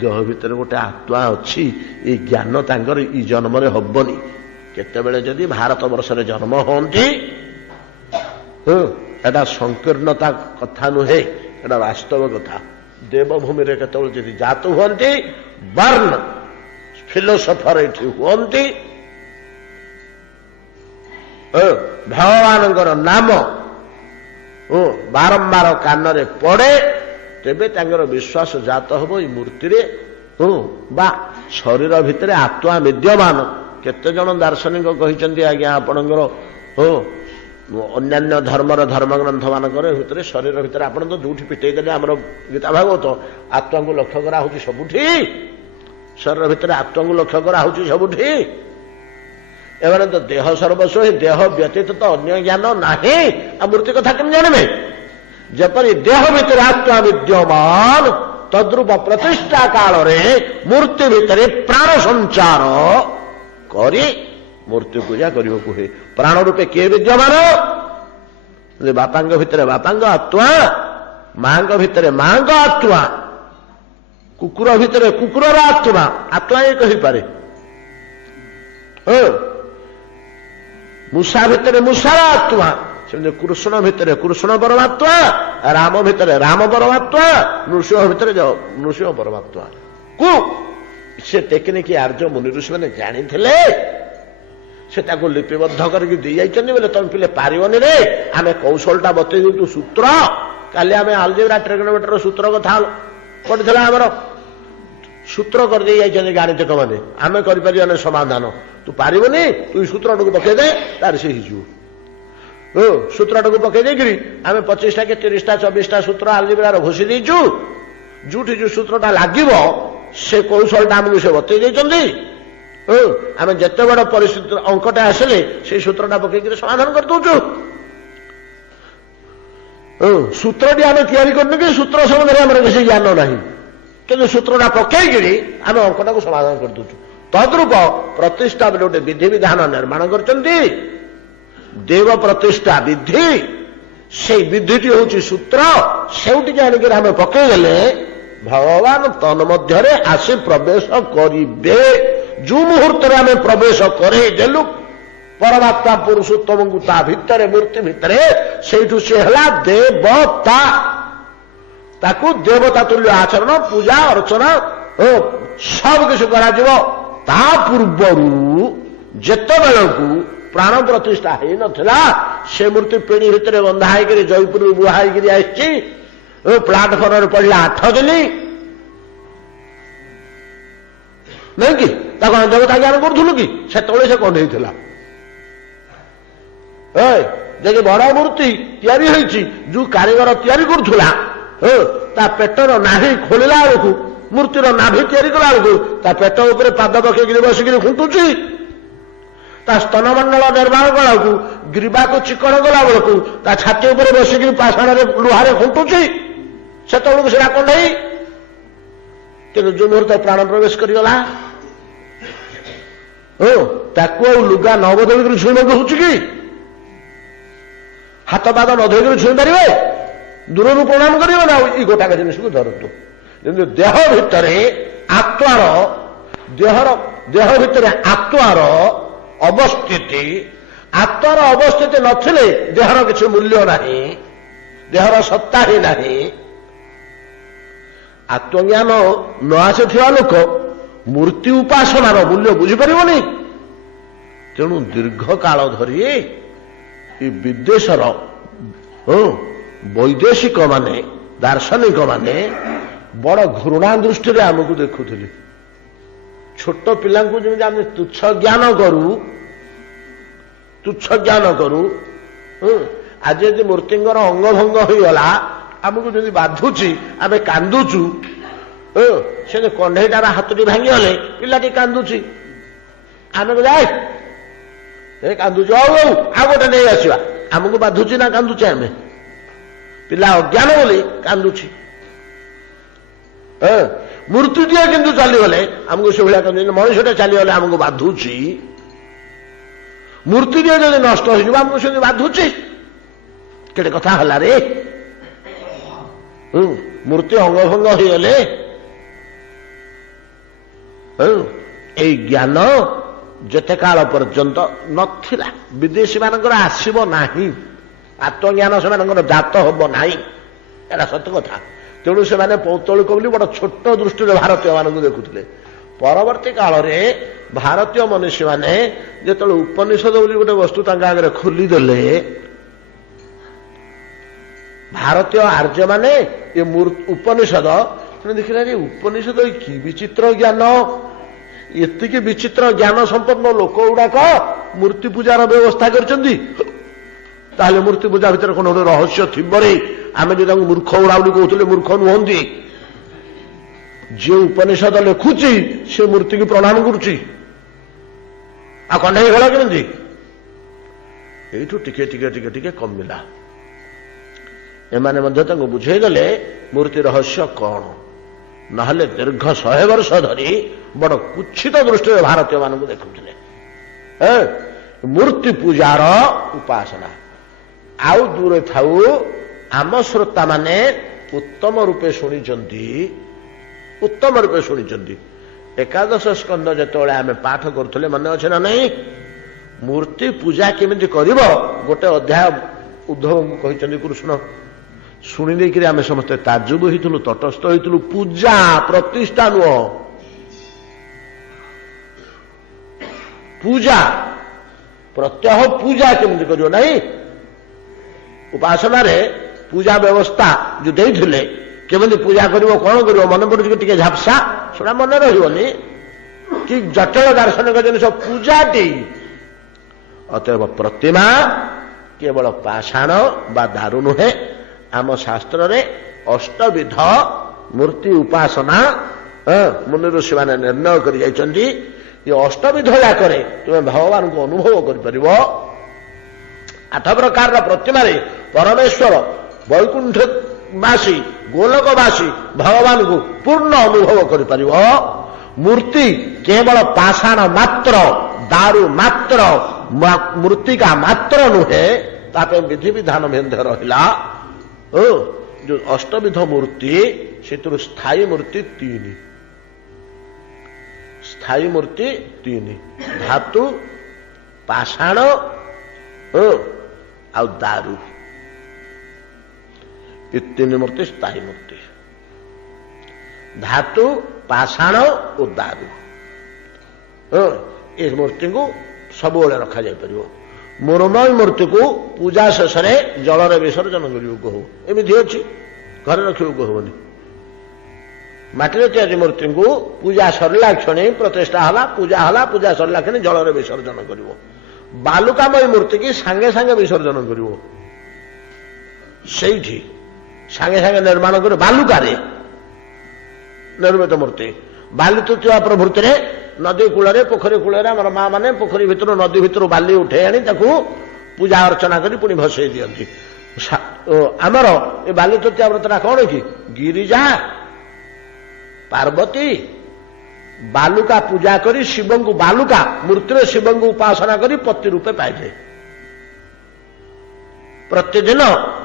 देह भितर गोटे आत्मा अच्छी ये ज्ञान तांकर ई जन्म रे हबनी केतेबेले जदि भारत वर्ष रे जन्म होंती एटा संकीर्णता कथा नुहे एटा वास्तव कथा देवभूमि रे केतेबेले जदि जात हुंती बर्न फिलोसफर ये हुंती भगवान नाम बारंबार कान रे पड़े तेबे तांगर विश्वास जात हम ये मूर्ति रे बा शरीर भितर आत्मा विद्यमान केते जन दार्शनिक कहते आज्ञा आपणकर ଅନ୍ୟାନ୍ୟ ଧର୍ମର ଧର୍ମଗ୍ରନ୍ଥ ମାନଙ୍କର ଭିତରେ ଶରୀର ଭିତରେ ଆପଣ ତ ଯୋଉଠି ପିଟେଇ ଦେଲେ ଆମର ଗୀତା ଭାଗବତ ଆତ୍ମାଙ୍କୁ ଲକ୍ଷ୍ୟ କରାହଉଛି ସବୁଠି, ଶରୀର ଭିତରେ ଆତ୍ମାଙ୍କୁ ଲକ୍ଷ୍ୟ କରାହଉଛି ସବୁଠି। ଏମାନେ ତ ଦେହ ସର୍ବସ୍ୱ, ଦେହ ବ୍ୟତୀତ ତ ଅନ୍ୟ ଜ୍ଞାନ ନାହିଁ। ଆଉ ମୂର୍ତ୍ତି କଥା କେମିତି ଜାଣିବେ? ଯେପରି ଦେହ ଭିତରେ ଆତ୍ମା ବିଦ୍ୟମାନ ତଦ୍ରୂପ ପ୍ରତିଷ୍ଠା କାଳରେ ମୂର୍ତ୍ତି ଭିତରେ ପ୍ରାଣ ସଞ୍ଚାର କରି ମୂର୍ତ୍ତି ପୂଜା କରିବାକୁ ହୁଏ। ପ୍ରାଣ ରୂପେ କିଏ ବିଦ୍ୟମାନ? ବାପାଙ୍କ ଭିତରେ ବାପାଙ୍କ ଆତ୍ମା, ମାଙ୍କ ଭିତରେ ମାଙ୍କ ଆତ୍ମା, କୁକୁର ଭିତରେ କୁକୁରର ଆତ୍ମା, ଆତ୍ମା ଏକ ହେଇପାରେ। ମୂଷା ଭିତରେ ମୂଷାର ଆତ୍ମା, ସେମିତି କୃଷ୍ଣ ଭିତରେ କୃଷ୍ଣ ପରମାତ୍ମା, ରାମ ଭିତରେ ରାମ ପରମାତ୍ମା, ନୃସିଂହ ଭିତରେ ନୃସିଂହ ପରମାତ୍ମା କୁ ସେ ଟେକ୍ନିକ ଆର୍ଯ୍ୟ ମୁନି ଋଷି ମାନେ ଜାଣିଥିଲେ। ସେ ତାକୁ ଲିପିବଦ୍ଧ କରିକି ଦେଇ ଯାଇଛନ୍ତି ବୋଲେ ତମେ ପିଲେ ପାରିବନି ରେ। ଆମେ କୌଶଳଟା ବତେଇ ଦେଉଛୁ ସୂତ୍ର। କାଲି ଆମେ ଆଲଜେବ୍ରା ଟ୍ରିଗୋନୋମେଟ୍ରିର ସୂତ୍ର କଥା ପଢିଥିଲା, ଆମର ସୂତ୍ର କରିଦେଇ ଯାଇଛନ୍ତି ଗାଣିତିକ ମାନେ। ଆମେ କରିପାରିବାନି ସମାଧାନ, ତୁ ପାରିବନି, ତୁ ସୂତ୍ରଟାକୁ ପକେଇଦେ, ତାର ସେ ହେଇଯିବ। ସୂତ୍ରଟାକୁ ପକେଇ ଦେଇକିରି ଆମେ 25ଟା କି 30ଟା 24ଟା ସୂତ୍ର ଆଲଜେବ୍ରାର ଘୋଷି ଦେଇଛୁ। ଯୋଉଠି ଯୋଉ ସୂତ୍ରଟା ଲାଗିବ ସେ କୌଶଳଟା ଆମକୁ ସେ ବତେଇ ଦେଇଛନ୍ତି। ଆମେ ଯେତେ ବଡ ପରିସ୍ଥିତି ଅଙ୍କଟା ଆସିଲେ ସେଇ ସୂତ୍ରଟା ପକେଇକିରି ସମାଧାନ କରିଦଉଛୁ। ସୂତ୍ରଟି ଆମେ ତିଆରି କରୁନୁ କି ସୂତ୍ର ସମ୍ବନ୍ଧରେ ଆମର କିଛି ଜ୍ଞାନ ନାହିଁ, କିନ୍ତୁ ସୂତ୍ରଟା ପକେଇକିରି ଆମେ ଅଙ୍କଟାକୁ ସମାଧାନ କରିଦଉଛୁ। ତଦ୍ରୂପ ପ୍ରତିଷ୍ଠା ବୋଲି ଗୋଟେ ବିଧିବିଧାନ ନିର୍ମାଣ କରିଛନ୍ତି। ଦେବ ପ୍ରତିଷ୍ଠା ବିଧି, ସେଇ ବିଧିଟି ହଉଛି ସୂତ୍ର। ସେଇଟିକି ଆଣିକିରି ଆମେ ପକେଇଦେଲେ ଭଗବାନ ତନ ମଧ୍ୟରେ ଆସି ପ୍ରବେଶ କରିବେ। ଯୋଉ ମୁହୂର୍ତ୍ତରେ ଆମେ ପ୍ରବେଶ କରେଇଦେଲୁ ପରମାତ୍ମା ପୁରୁଷୋତ୍ତମଙ୍କୁ ତା ଭିତରେ ମୂର୍ତ୍ତି ଭିତରେ, ସେଇଠୁ ସେ ହେଲା ଦେବତା। ତାକୁ ଦେବତା ତୁଲ୍ୟ ଆଚରଣ, ପୂଜା ଅର୍ଚ୍ଚନା ସବୁ କିଛି କରାଯିବ। ତା ପୂର୍ବରୁ ଯେତେବେଳକୁ ପ୍ରାଣ ପ୍ରତିଷ୍ଠା ହେଇନଥିଲା, ସେ ମୂର୍ତ୍ତି ପିଢି ଭିତରେ ବନ୍ଧା ହେଇକିରି ଜୟପୁରରୁ ବୁହା ହେଇକିରି ଆସିଛି। ପ୍ଲାଟଫର୍ମରେ ପଡିଲା 8 ଦିନ, ନାଇଁ କି? ତାକୁ ଆମେ ଦେବତା ଜ୍ଞାନ କରୁଥିଲୁ କି? ସେତେବେଳେ ସେ କଣ ହେଇଥିଲା? ଯଦି ବଡ ମୂର୍ତ୍ତି ତିଆରି ହେଇଛି, ଯୋଉ କାରିଗର ତିଆରି କରୁଥିଲା, ତା ପେଟର ନାଭି ଖୋଲିଲା ବେଳକୁ, ମୂର୍ତ୍ତିର ନାଭି ତିଆରି କଲା ବେଳକୁ ତା ପେଟ ଉପରେ ପାଦ ପକେଇକିରି ବସିକିରି ଖୁଣ୍ଟୁଛି। ତା ସ୍ତନମଣ୍ଡଳ ନିର୍ମାଣ କଲା ବେଳକୁ, ଗ୍ରୀବାକୁ ଚିକଣ କଲା ବେଳକୁ ତା ଛାତି ଉପରେ ବସିକିରି ପାଷାଣରେ ଲୁହାରେ ଖୁଣ୍ଟୁଛି। ସେତେବେଳକୁ ସେଟା କଣ୍ଢେଇ। କିନ୍ତୁ ଯୋଉ ମୁହୂର୍ତ୍ତ ପ୍ରାଣ ପ୍ରବେଶ କରିଗଲା, ତାକୁ ଆଉ ଲୁଗା ନ ବଦଳିକରି ଛୁଇଁବାକୁ ହଉଛି କି? ହାତ ପାଦ ନ ଧୋଇକରି ଛୁଇଁ ପାରିବେ? ଦୂରରୁ ପ୍ରଣାମ କରିବ ନା ଏଇ ଗୋଟାକ ଜିନିଷକୁ ଧରନ୍ତୁ। କିନ୍ତୁ ଦେହ ଭିତରେ ଆତ୍ମାର, ଦେହ ଭିତରେ ଆତ୍ମାର ଅବସ୍ଥିତି, ଆତ୍ମାର ଅବସ୍ଥିତି ନଥିଲେ ଦେହର କିଛି ମୂଲ୍ୟ ନାହିଁ, ଦେହର ସତ୍ତା ହିଁ ନାହିଁ। ଆତ୍ମଜ୍ଞାନ ନ ଆସିଥିବା ଲୋକ ମୂର୍ତ୍ତି ଉପାସନାର ମୂଲ୍ୟ ବୁଝିପାରିବନି। ତେଣୁ ଦୀର୍ଘ କାଳ ଧରି ଏ ବିଦେଶର ବୈଦେଶିକ ମାନେ, ଦାର୍ଶନିକ ମାନେ ବଡ ଘୃଣା ଦୃଷ୍ଟିରେ ଆମକୁ ଦେଖୁଥିଲେ। ଛୋଟ ପିଲାଙ୍କୁ ଯେମିତି ଆମେ ତୁଚ୍ଛ ଜ୍ଞାନ କରୁ, ଆଜି ଯଦି ମୂର୍ତ୍ତିଙ୍କର ଅଙ୍ଗଭଙ୍ଗ ହେଇଗଲା ଆମକୁ ଯଦି ବାଧୁଛି, ଆମେ କାନ୍ଦୁଛୁ। ସେ କଣ୍ଢେଇଟାର ହାତଟି ଭାଙ୍ଗିଗଲେ ପିଲାଟି କାନ୍ଦୁଛି, ଆମେ ଯାଏ କାନ୍ଦୁଛୁ, ଆଉ ଗୋଟେ ନେଇ ଆସିବା। ଆମକୁ ବାଧୁଛି ନା କାନ୍ଦୁଛେ? ଆମେ ପିଲା ଅଜ୍ଞାନ ବୋଲି କାନ୍ଦୁଛି। ମୂର୍ତ୍ତିଟିଏ କିନ୍ତୁ ଚାଲିଗଲେ ଆମକୁ ସେଭଳିଆ କାନ୍ଦୁଛି। ମଣିଷଟେ ଚାଲିଗଲେ ଆମକୁ ବାଧୁଛି, ମୂର୍ତ୍ତିଟିଏ ଯଦି ନଷ୍ଟ ହେଇଯିବ ଆମକୁ ସେମିତି ବାଧୁଛି। କେତେ କଥା ହେଲା ରେ। ମୂର୍ତ୍ତି ଅଙ୍ଗଭଙ୍ଗ ହେଇଗଲେ ଏଇ ଜ୍ଞାନ ଯେତେ କାଳ ପର୍ଯ୍ୟନ୍ତ ନଥିଲା, ବିଦେଶୀ ମାନଙ୍କର ଆସିବ ନାହିଁ। ଆତ୍ମଜ୍ଞାନ ସେମାନଙ୍କର ଜାତ ହବ ନାହିଁ, ଏଟା ସତ କଥା। ତେଣୁ ସେମାନେ ପୌତ୍ତଳିକ ବୋଲି ବଡ ଛୋଟ ଦୃଷ୍ଟିରେ ଭାରତୀୟ ମାନଙ୍କୁ ଦେଖୁଥିଲେ। ପରବର୍ତ୍ତୀ କାଳରେ ଭାରତୀୟ ମନୁଷ୍ୟମାନେ ଯେତେବେଳେ ଉପନିଷଦ ବୋଲି ଗୋଟେ ବସ୍ତୁ ତାଙ୍କ ଆଗରେ ଖୋଲିଦେଲେ, ଭାରତୀୟ ଆର୍ଯ୍ୟମାନେ ଏ ଉପନିଷଦ ଦେଖିଲେ, ଉପନିଷଦ କି ବିଚିତ୍ର ଜ୍ଞାନ, ଏତିକି ବିଚିତ୍ର ଜ୍ଞାନ ସମ୍ପନ୍ନ ଲୋକ ଗୁଡାକ ମୂର୍ତ୍ତି ପୂଜାର ବ୍ୟବସ୍ଥା କରିଛନ୍ତି। ताहले मूर्ति पूजा भितर कोन गोटे रहस्य थिबरे आमे जो मूर्ख उड़ा उड़ी कहते मूर्ख नुहंती जे उपनिषद लिखुची से मूर्ति की प्रणाम करुची आ कंढाई गला केमती एठू टिके टिके टिके टिके कमिला एमाने मध्य तांको बुझेईदेले मूर्ति रहस्य कौन नहले दीर्घ 100 वर्ष धरी बड़ कुच्छित दृष्टि भारतीय मानक देखुले मूर्ति पूजार उपासना आउ दूर थाऊ आम श्रोता माने उत्तम रूपे शुणी उत्तम रूपे शुणी एकादश स्कंद जिते आम पाठ करुले मन अच्छे ना नहीं मूर्ति पूजा केमिति करिवो गोटे अध्याय उद्धव कहते कृष्ण शुणी देकर आम समस्त ताजुब होइथिलु तटस्थ होइथिलु पूजा प्रतिष्ठा नुह पूजा प्रत्यह पूजा केमिति करिवो नहीं उपासना रे पूजा व्यवस्था जो देइथिले केमिति पूजा करिवो कोन करिवो मन पड़ुछि टिके झापसा सेडा मन रहिवोनी कि जटिल दार्शनिक जिनिस पूजाटी अतएव प्रतिमा केवल पाषाण बा दारू नुहे आम शास्त्र रे अष्टविध मूर्ति उपासना मुनि ऋषि माने निर्णय कर जाइछन्ति ये अष्टविध जाकरे तुम भगवान को अनुभव कर परिबो 8 प्रकार प्रतिमा रे परमेश्वर वैकुंठवासी गोलकवासी भगवान को पूर्ण अनुभव कर परिबो मूर्ति केवल पाषाण मात्र दारू मात्र मूर्तिका मात्र नुहे तापे विधि विधान भेद रहिला जो अष्टविध मूर्ति से स्थायी मूर्ति 3 स्थायी मूर्ति 3 धातु पाषाण आ दारू ये 3 मूर्ति स्थायी मूर्ति धातु पाषाण और दारू इस मूर्ति को सब रखा जाए पार मुरमय मूर्ति को पूजा शेष में जल विसर्जन कर एमती अच्छी घर रखा हेनी माटी तैयारी मूर्ति को पूजा सरला क्षण प्रतिष्ठा है पूजा सरला क्षण जल विसर्जन कर बालुकामय मूर्ति की सांगे सांगे विसर्जन कर सांगे सांगे निर्माण कर बालुकार निर्मित मूर्ति बाली तृतीय प्रभृति नदी कूल पोखरी कूल माँ मैंने पोखरी भितर नदी भितर बाली उठे आनी पूजा अर्चना कर पुणी भसई दिखती आमर ये बाली तृतीय व्रतटा कौन कि गिरिजा पार्वती बालुका पूजा करी शिव को बालुका मूर्ति शिव को उपासना करी पति रूपे पाइबे प्रतिदिन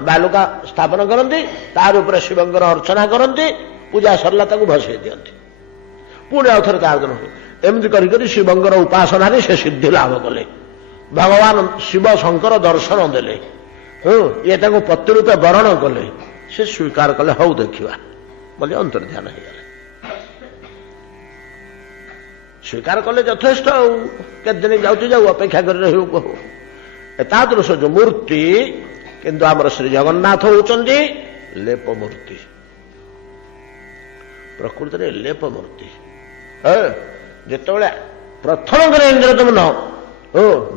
बालुका स्थापन करती तार ऊपर शिवंकर अर्चना करती पूजा सरला भसई दिखती पुणी आउ थे तार दिन एमती करी शिवंकर उपासना से सिद्धि लाभ कले भगवान शिव शंकर दर्शन देले ये पति रूपे वरण कले से स्वीकार कले हौ देखा बोले अंतर्ध्यान हो स्वीकार कले यथेष्ट के दिन जाऊ अपेक्षा कर तादृश जो मूर्ति किंतु आमर श्री जगन्नाथ होउचंदी लेप मूर्ति प्रकृति रे लेप मूर्ति जिते प्रथम करे इंद्रदम्न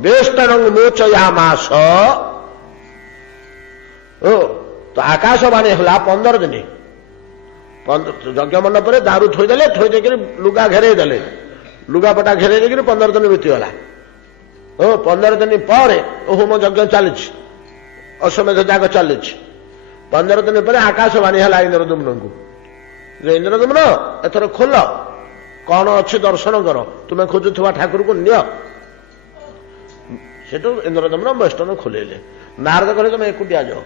बेष्टरंग मोचयामास तो आकाशवाणी हला 15 दिन यज्ञ मंडप दारू थोईदे थोईदे लुगा घेरे देले लुगापटा घेरे देकर 15 दिन बीतीगला 15 दिन पर होम यज्ञ चली अश्वमेध जाग चली 15 दिन पर आकाशवाणी है इंद्रदम्न को इंद्रदम्न एथर खोल कौन अच्छे दर्शन कर तुम्हें खोजुवा ठाकुर को निय से इंद्रदम्न वैष्णव खोलेले नारद कहे तुम एकुटिया जाओ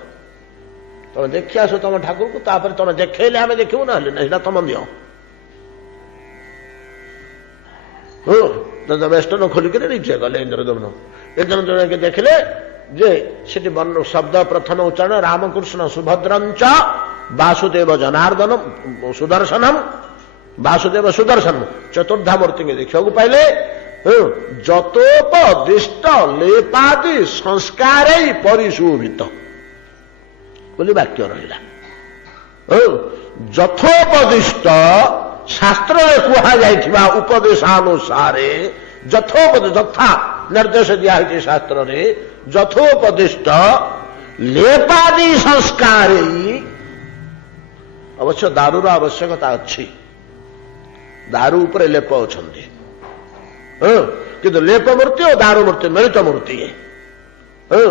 तुम देखी आस तुम ठाकुर को तापर तुम देखले आम देखू ना तुम निय वैष्णव खोलिक निजे गले इंद्रदम्न के देखले जे से शब्द प्रथम उच्चारण रामकृष्ण सुभद्रंच वासुदेव जनार्दन सुदर्शनम वासुदेव सुदर्शन चतुर्धा मूर्ति में देखा पाइले जतोपदिष्ट लेपादि संस्कार परिशोभित बोली वाक्य रहा जथोपदिष्ट शास्त्र कह जा उपदेशानुसारे जथोपद जथा निर्देश दिया शास्त्र रे जथोपदिष्ट लेपादि संस्कार अवश्य दारूर आवश्यकता अच्छी दारू उपरे लेप अछंती किंतु लेप मूर्ति और दारू मूर्ति मिलित मूर्ति है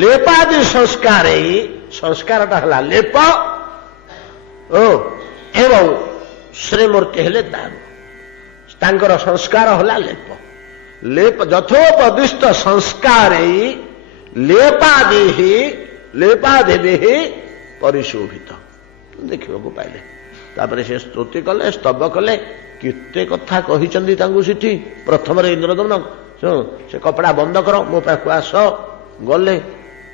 लेपादि संस्कार संस्कार है लेप एवं श्रीमूर्ति हेले दारू तांकर संस्कार होला लेप लेप यथोपदिष्ट संस्कार लेपादि परिशोभित देखा पाइले तापर से स्तुति कले स्तव कले केते कथा कहिचंदी तांगु सिठी प्रथम इंद्रदमन से कपड़ा बंद कर मो पाखु आस गले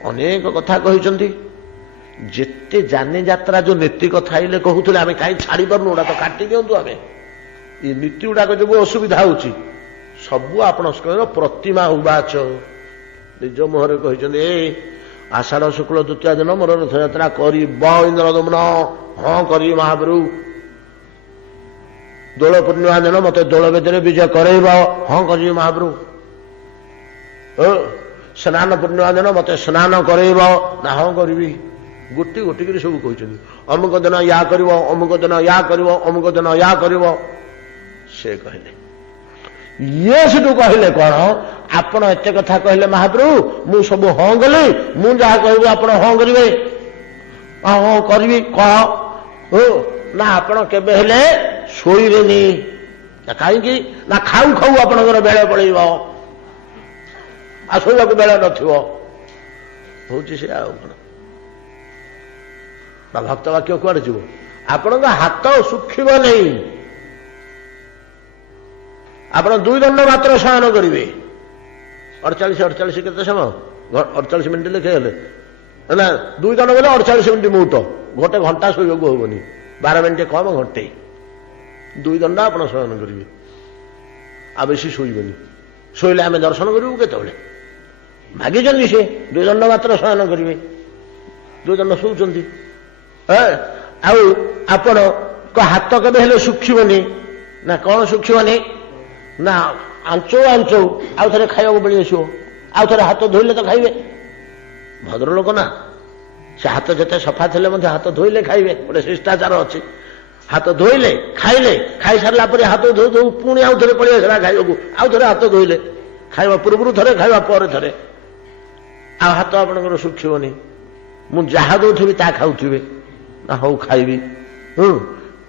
अनेक कथा कहिचंदी जेते जाने यात्रा जो नीति कथा आइले कहूले आम कहीं छाड़ी पार्नु तो काटी दिंतु आम ये नीति गुड़ाक जो असुविधा होची सबू आपण प्रतिमा उवाच निज मुहरे कहते आषाढ़ शुक्ल द्वितीय दिन मोर रथ यात्रा कर इंद्रदमन हाँ करी महाप्रभु दोल पूर्णिमा दिन मत दोल बेदरे विजय करब हाँ करी महाप्रभु स्नान पूर्णिमा दिन मत स्नान करब ना हाँ करी गोटी गोटी कर सब कहते अमुक दिन या कर अमुक दिन या कर अमुक दिन या कर से कहले ये सेठू कहले कौन आपण एत कथा कहले महाप्रभु मु सब हाँ गली मु जहाँ कह आप हाँ करेंगे हाँ करी कह ना आपण केबे हेले शोइबेनी ना कहीं ना खाऊ खाऊ आपणकर बेले पड़ेब आ शोइबा बेले नथिबो होची से आ भक्त वाक्य कुआड़े जीव आपण हाथ सुखिब नहीं आप 2 दंड मात्र शयन करेंगे 48 केते समय 48 मिनिट लिखे ना 2 दंड बोले 48 मिनिट मुहूर्त गोटे घंटा शोक होनी 12 मिनिट कम घंटे 2 दंड आप शयन करेंगे आ बेसी शोबनी शोले आम दर्शन करूँ केतले मागिचंदी से 2 दंड मात्र शयन करेंगे 2 दंड शोचंदी आपण हाथ केबे हेले सुखिबनी ना कौन सुखिबनी ना आंचो आंचो आउ थे खाइबा मिली आसो आउ थे हाथ धोइले तो खाइबे भद्र लोक ना से हाथ जिते सफा थे हाथ धोइले खाइबे गोटे शिष्टाचार अच्छी हाथ धोइले खाइले खाई सारा पर हाथ धो धो पुणी आउ थे पड़े आसला खाइबा आउ थे हाथ धोइले खाइबा पूर्व थे खाइबा पर थे आ हाथ आपंकर सुखिबनी मु जहा दौथि ता खाऊे ना हौ खाइबी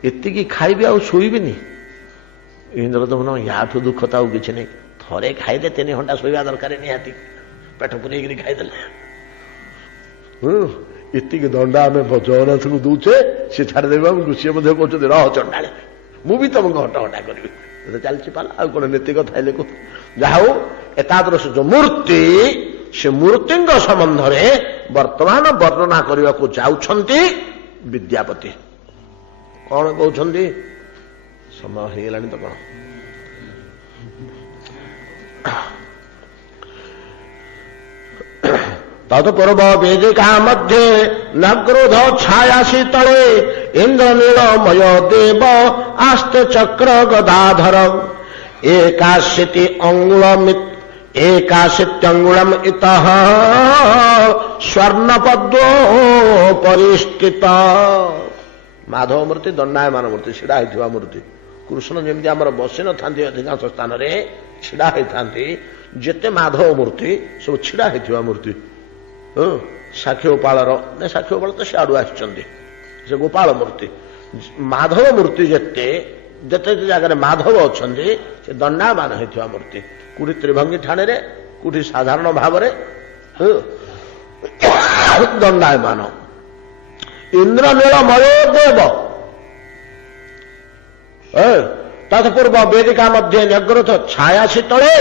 एति खाइबी आ शोइबिनी इंद्रदमन याठू दुख तो किसी नहीं थे खाइले 3 घंटा शोवा दरकार निहाती पेट पुरे खाईदे एति दंडा आम जगन्नाथ को दौचे सी छाड़देव सी कहते रह चंडाले मुझे तुम घंटा घंटा करी चलती पाला आ कौन नीति कथा जहा एतादृश जो मूर्ति से मूर्ति संबंध में वर्तमान वर्णना करने को जाउछंती विद्यापति कौन कहते समय हो गला तो कौन तत्पूर्व वेदिका मध्ये न क्रोध छायासी तले इंद्र नीलमय देव आस्ते चक्र गदाधर एकाशीत्यंगुलम इतः स्वर्ण पद्मो परिष्कृत माधव मूर्ति दंडायमान मूर्ति छिड़ा होता मूर्ति कृष्ण जमी आम बसी न था अधिकांश स्थान में छिड़ा होता जिते माधव मूर्ति सब छिड़ा होता मूर्ति साक्षीगोपाल साक्षीगोपाल तो सियाड़ू आसुच्च गोपाल मूर्ति माधव मूर्ति जिते जिते जगह माधव अच्छा से दंडायमान होता मूर्ति कौटी त्रिभंगी ठाणे कौटी साधारण भाव दंडायमान इंद्र नीलमय देव तत्पूर्व वेदिका मध्य न्यग्रथ छायासी तले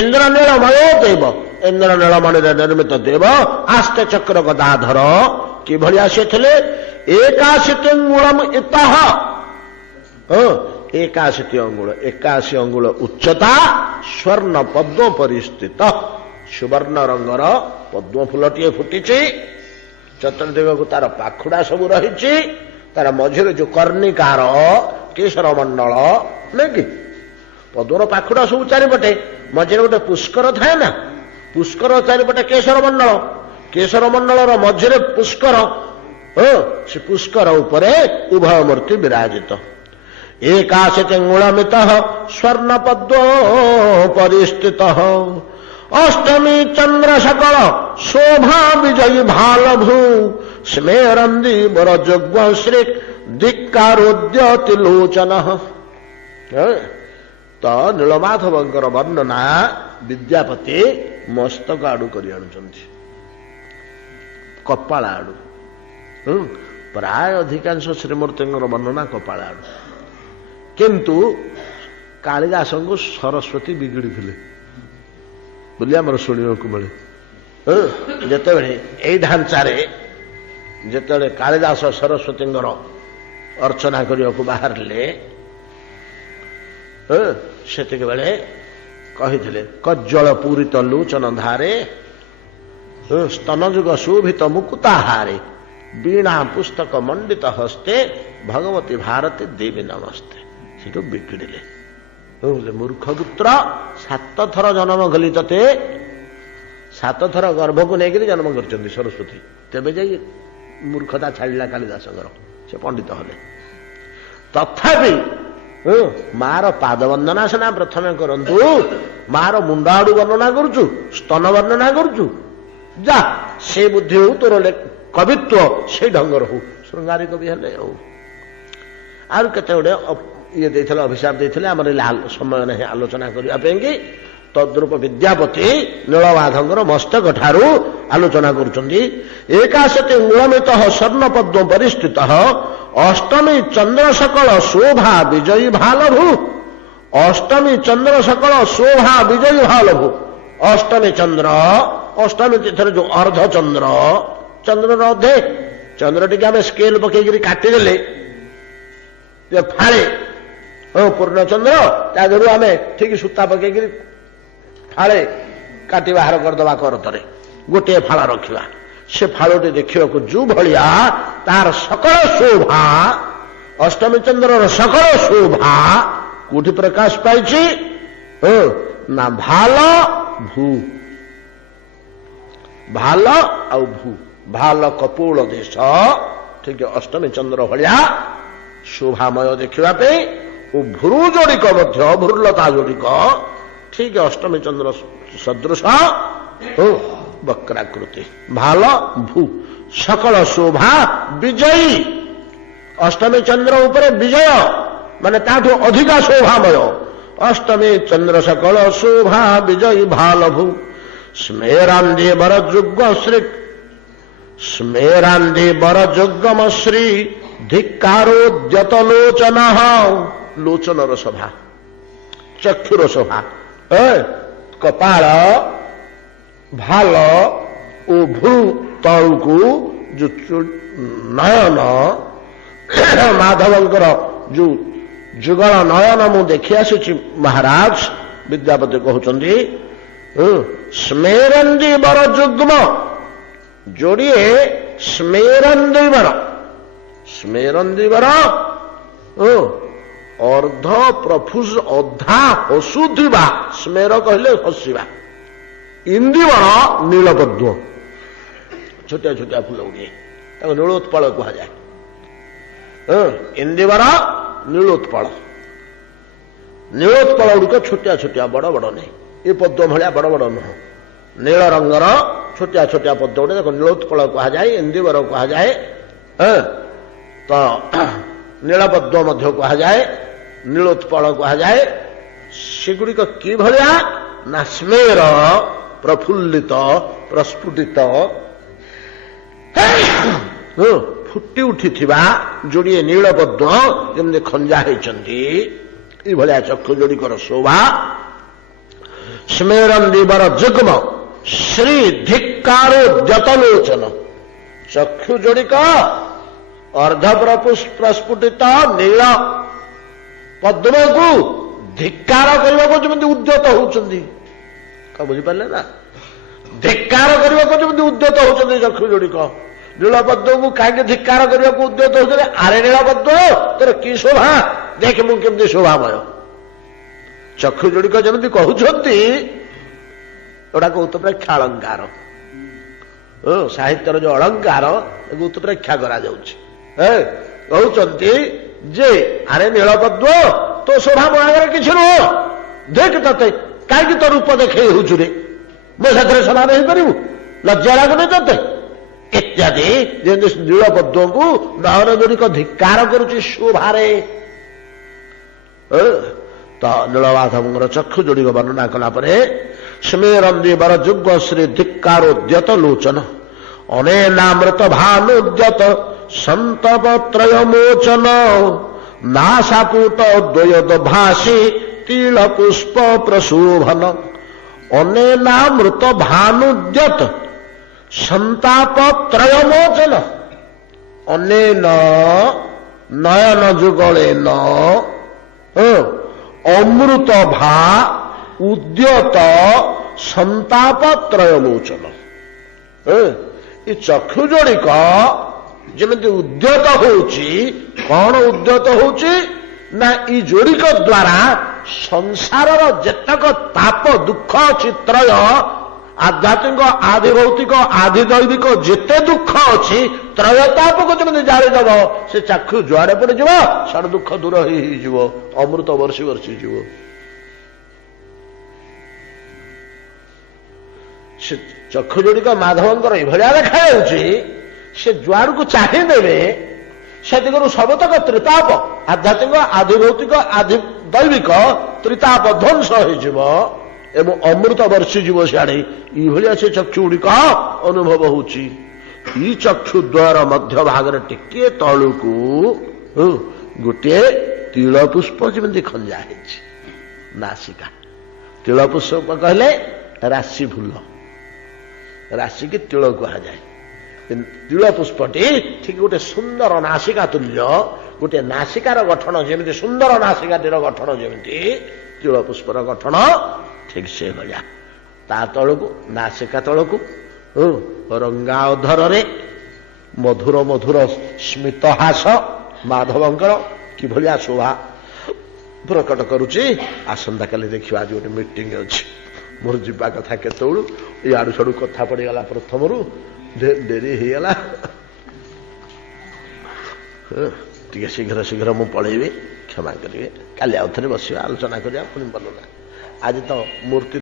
इंद्र नीलमय देव इंद्र नीलमणि निर्मित देव आस्ते चक्र गदाधर कि आसी थे 81 अंगुलम इतः 81 अंगुल 81 अंगुल उच्चता स्वर्ण पद्म परिस्थित सुवर्ण रंगर पद्म फूलटे फुटी चतुर्दिग को तार पाखुड़ा सब रही तार मझे जो कर्णिकार केशर मंडल नहीं कि पद्मर पाखुड़ा सब चारिपटे मझे गोटे पुष्कर थाए ना पुष्कर चारिपटे केशर मंडल केशर मंडल मझे पुष्कर से पुष्कर उपरे उभय मूर्ति विराजित एकाशतिंगुणमित स्वर्ण पद्मो परिस्थित अष्टमी चंद्र सकल शोभा विजयी भालभू स्मेरंदी बर जोग्व श्री धिक्कारोद्यति लोचन। तो नीलमाधवंकर वर्णना विद्यापति मस्तक आड़ू कर कपाल आड़ू प्राय अधिकांश श्रीमूर्ति वर्णना कपाल आड़ू किंतु कालिदास को सरस्वती बिगड़ी थे बोली आमर शुणा मिले जिते यही ढांचार जिते कालिदास सरस्वती अर्चना करने को बाहर से बेले कही कज्जल पूरित लोचन धारे स्तनजुग शोभित मुकुताहारे वीणा पुस्तक मंडित हस्ते भगवती भारती देवी नमस्ते से बिगिड़े मूर्खपुत्र 7 थर जन्म कली ते 7 थर गर्भ को लेकर जन्म कर सरस्वती तेज जा मूर्खता छाड़ा कालिदास से पंडित हेले तथापि मार पाद वंदना सीना प्रथम करंतु मार मुंड आड़ू वर्णना करुचु स्तन वर्णना करुचु जा से बुद्धि हो तोर कवित्व से ढंगर हो श्रृंगारी कवि हेले आर केते ये देथिले अभिशाप देथिले हमर समय नहीं आलोचना करने तद्रूप विद्यापति नीलमाधवंकर मस्तक ठारू आलोचना करुचंदी एकाशति अंगुलमित स्वर्ण पद्म परिस्थित अष्टमी चंद्र सकल शोभा विजयी भालभू अष्टमी चंद्र सकल शोभा विजयी भालभू अष्टमी चंद्र अष्टमी तिथि जो अर्ध चंद्र चंद्र अधे चंद्र टी आम स्केल पकईकि काटिदेले फाड़े पूर्ण चंद्र तादू आम ठीक सूता पकईकि फाड़े काटी बाहर करदे करतरे गोटे फाड़ रखा से फाड़े देखा जो भाया तार सकल शोभा अष्टमी चंद्र सकल शोभा कोठी प्रकाश पाई ना भाल भू भाल आ भू भाल कपोल देश ठीक अष्टमी चंद्र भाया शोभामय देखा भ्रू जोड़िक भ्रूलता जोड़िक ठीक अष्टमी चंद्र सदृश वक्राकृति भाल भू सकल शोभा विजयी अष्टमी चंद्र उपरे विजय माने ताठू अधिका शोभामय अष्टमी चंद्र सकल शोभा विजयी भाल भू स्मेरांदे बर जुग्ग श्री स्मेरांदे बर जुग्गम श्री धिक्कारोद्यत लोचन लोचनर शोभा चक्षुर शोभा कपाल भाल ओ भ्रू तलू जो नयन माधवंकर जो जुगल नयन मु देखी आसी महाराज विद्यापति कहते स्मेरंदी बर जुग्म जोड़िए स्मेरंदी बर अर्ध प्रफुस अधा हसुवा स्मेर कहले हसवा इंदिवर नीलपद्म छोटिया छोटिया फूल गुड़िए नीलोत्पल कहुए इंदिवर नीलोत्पल नीलोत्पल गुड़िक छोटिया छोटिया बड़ बड़ नहीं ये पद्म भाया बड़ बड़ नुह नील रंगर छोटिया छोटिया पद्म गुड़े देखो नीलोत्पल कहुए इंदिवर कहुए तो नीलपद्म कहुए नीलोत्पल कहुए सेगुड़िक कि भाया ना स्मेर प्रफुल्लित प्रस्फुटित फुटी उठी जोड़िए नीलपद्म जमी खंजा होती ये चक्षु जोड़िकर शोभा स्मेरंदी बर जुग्म श्री धिक्कारोद्यत लोचन चक्षु जोड़िक अर्ध प्रस्फुटित नील पद्म को धिक्कार करने को जमी उद्यत होती बुझिपारे ना धिक्कार करने को जमी उद्यत होती चक्षु जोड़िक नीलपद्म को कहीं धिक्कार करने को उद्यत होते आरे नीलपद्म तोर कि शोभा देख मुझे शोभामय चक्षु जोड़िक जमी कहते गोटा कौत प्रेक्षालंकार ସାହିତ୍ୟର ଯୋଉ ଅଳଙ୍କାର ଉତ୍ପ୍ରେକ୍ଷା କରାଯାଉଛି। କହୁଛନ୍ତି ଯେ ଆରେ ନୀଳପଦ୍ମ ତୋ ଶୋଭା ମୋ ଆଗରେ କିଛି ନୁହଁ, ଦେଖ ତତେ କାହିଁକି ତୋ ରୂପ ଦେଖେଇ ହଉଛୁ ରେ, ମୋ ସାଥିରେ ସମାନ ହେଇପାରିବୁ, ଲଜ୍ଜା ଲାଗୁନି ତତେ ଇତ୍ୟାଦି। ଯେମିତି ନୀଳପଦ୍ମକୁ ନୟନ ଯୋଡ଼ିକ ଧିକ୍କାର କରୁଛି ଶୋଭାରେ। ତ ନୀଳମାଧବଙ୍କର ଚକ୍ଷୁ ଯୋଡ଼ିକ ବର୍ଣ୍ଣନା କଲା ପରେ ସ୍ମେରନ୍ଦି ବର ଯୁଗ ଶ୍ରୀ ଧିକ୍କାରୋଦ୍ୟତ ଲୋଚନ ଅନେନାମୃତ ଭାନୁଦ୍ୟତ ସନ୍ତପତ୍ରୟ ମୋଚନ ନାସାପୁଟ ଦ୍ୱୟଦ ଭାଷୀ ତିଳ ପୁଷ୍ପ ପ୍ରଶୋଭନ ଅନେନାମୃତ ଭାନୁଦ୍ୟତ ସନ୍ତାପତ୍ରୟ ମୋଚନ ଅନେନ ନୟନ ଯୁଗଳେନ ଅମୃତ ଭା ଉଦ୍ୟତ ସନ୍ତାପତ୍ରୟ ମୋଚନ। ଏ ଚକ୍ଷୁ ଯୋଡ଼ିକ ଯେମିତି ଉଦ୍ୟତ ହଉଛି, କଣ ଉଦ୍ୟତ ହଉଛି ନା ଇ ଯୋଡ଼ିକ ଦ୍ୱାରା ସଂସାରର ଯେତକ ତାପ ଦୁଃଖ ଅଛି ତ୍ରୟ ଆଧ୍ୟାତ୍ମିକ ଆଧି ଭୌତିକ ଆଧି ଦୈବିକ ଯେତେ ଦୁଃଖ ଅଛି ତ୍ରୟ ତାପକୁ ଯେମିତି ଜାଳିଦବ, ସେ ଚକ୍ଷୁ ଯୁଆଡେ ପଡିଯିବ ସାଡେ ଦୁଃଖ ଦୂର ହେଇଯିବ, ଅମୃତ ବର୍ଷି ବର୍ଷି ଯିବ। ସେ ଚକ୍ଷୁ ଯୋଡ଼ିକ ମାଧବଙ୍କର ଏଭଳିଆ ଦେଖାଯାଉଛି, ସେ ଯୁଆଡକୁ ଚାହିଁଦେବେ ସେ ଦିଗରୁ ସବୁତକ ତ୍ରିତାପ ଆଧ୍ୟାତ୍ମିକ ଆଧି ଭୌତିକ ଆଧି ଦୈବିକ ତ୍ରିତାପ ଧ୍ୱଂସ ହେଇଯିବ ଏବଂ ଅମୃତ ବର୍ଷିଯିବ ସିଆଡେ। ଏଇଭଳିଆ ସେ ଚକ୍ଷୁ ଗୁଡ଼ିକ ଅନୁଭବ ହଉଛି। ଇ ଚକ୍ଷୁ ଦ୍ୱାର ମଧ୍ୟ ଭାଗରେ ଟିକିଏ ତଳୁକୁ ଗୋଟିଏ ତିଳ ପୁଷ୍ପ ଯେମିତି ଖଞ୍ଜା ହେଇଛି ନାସିକା। ତିଳ ପୁଷ୍ପ କହିଲେ ରାଶି ଫୁଲ, ରାଶିକି ତିଳ କୁହାଯାଏ। ତିଳ ପୁଷ୍ପଟି ଠିକ ଗୋଟେ ସୁନ୍ଦର ନାସିକା ତୁଲ୍ୟ, ଗୋଟେ ନାସିକାର ଗଠନ ଯେମିତି ସୁନ୍ଦର ନାସିକାଟିର ଗଠନ ଯେମିତି ତିଳ ପୁଷ୍ପର ଗଠନ ଠିକ ସେଭଳିଆ। ତା ତଳକୁ ନାସିକା ତଳକୁ ରଙ୍ଗା ଅଧରରେ ମଧୁର ମଧୁର ସ୍ମିତହାସ ମାଧବଙ୍କର କିଭଳିଆ ଶୋଭା ପ୍ରକଟ କରୁଛି। ଆସନ୍ତାକାଲି ଦେଖିବା, ଆଜି ଗୋଟେ ମିଟିଂ ଅଛି, ମୋର ଯିବା କଥା କେତେବେଳୁ, ଇଆଡୁ ସାଡୁ କଥା ପଡିଗଲା, ପ୍ରଥମରୁ ଡେରି ହେଇଗଲା। ଟିକେ ଶୀଘ୍ର ଶୀଘ୍ର ମୁଁ ପଳେଇବି, କ୍ଷମା କରିବେ। କାଲି ଆଉ ଥରେ ବସିବା, ଆଲୋଚନା କରିବା, ପୁଣି ବର୍ଣ୍ଣନା। ଆଜି ତ ମୂର୍ତ୍ତି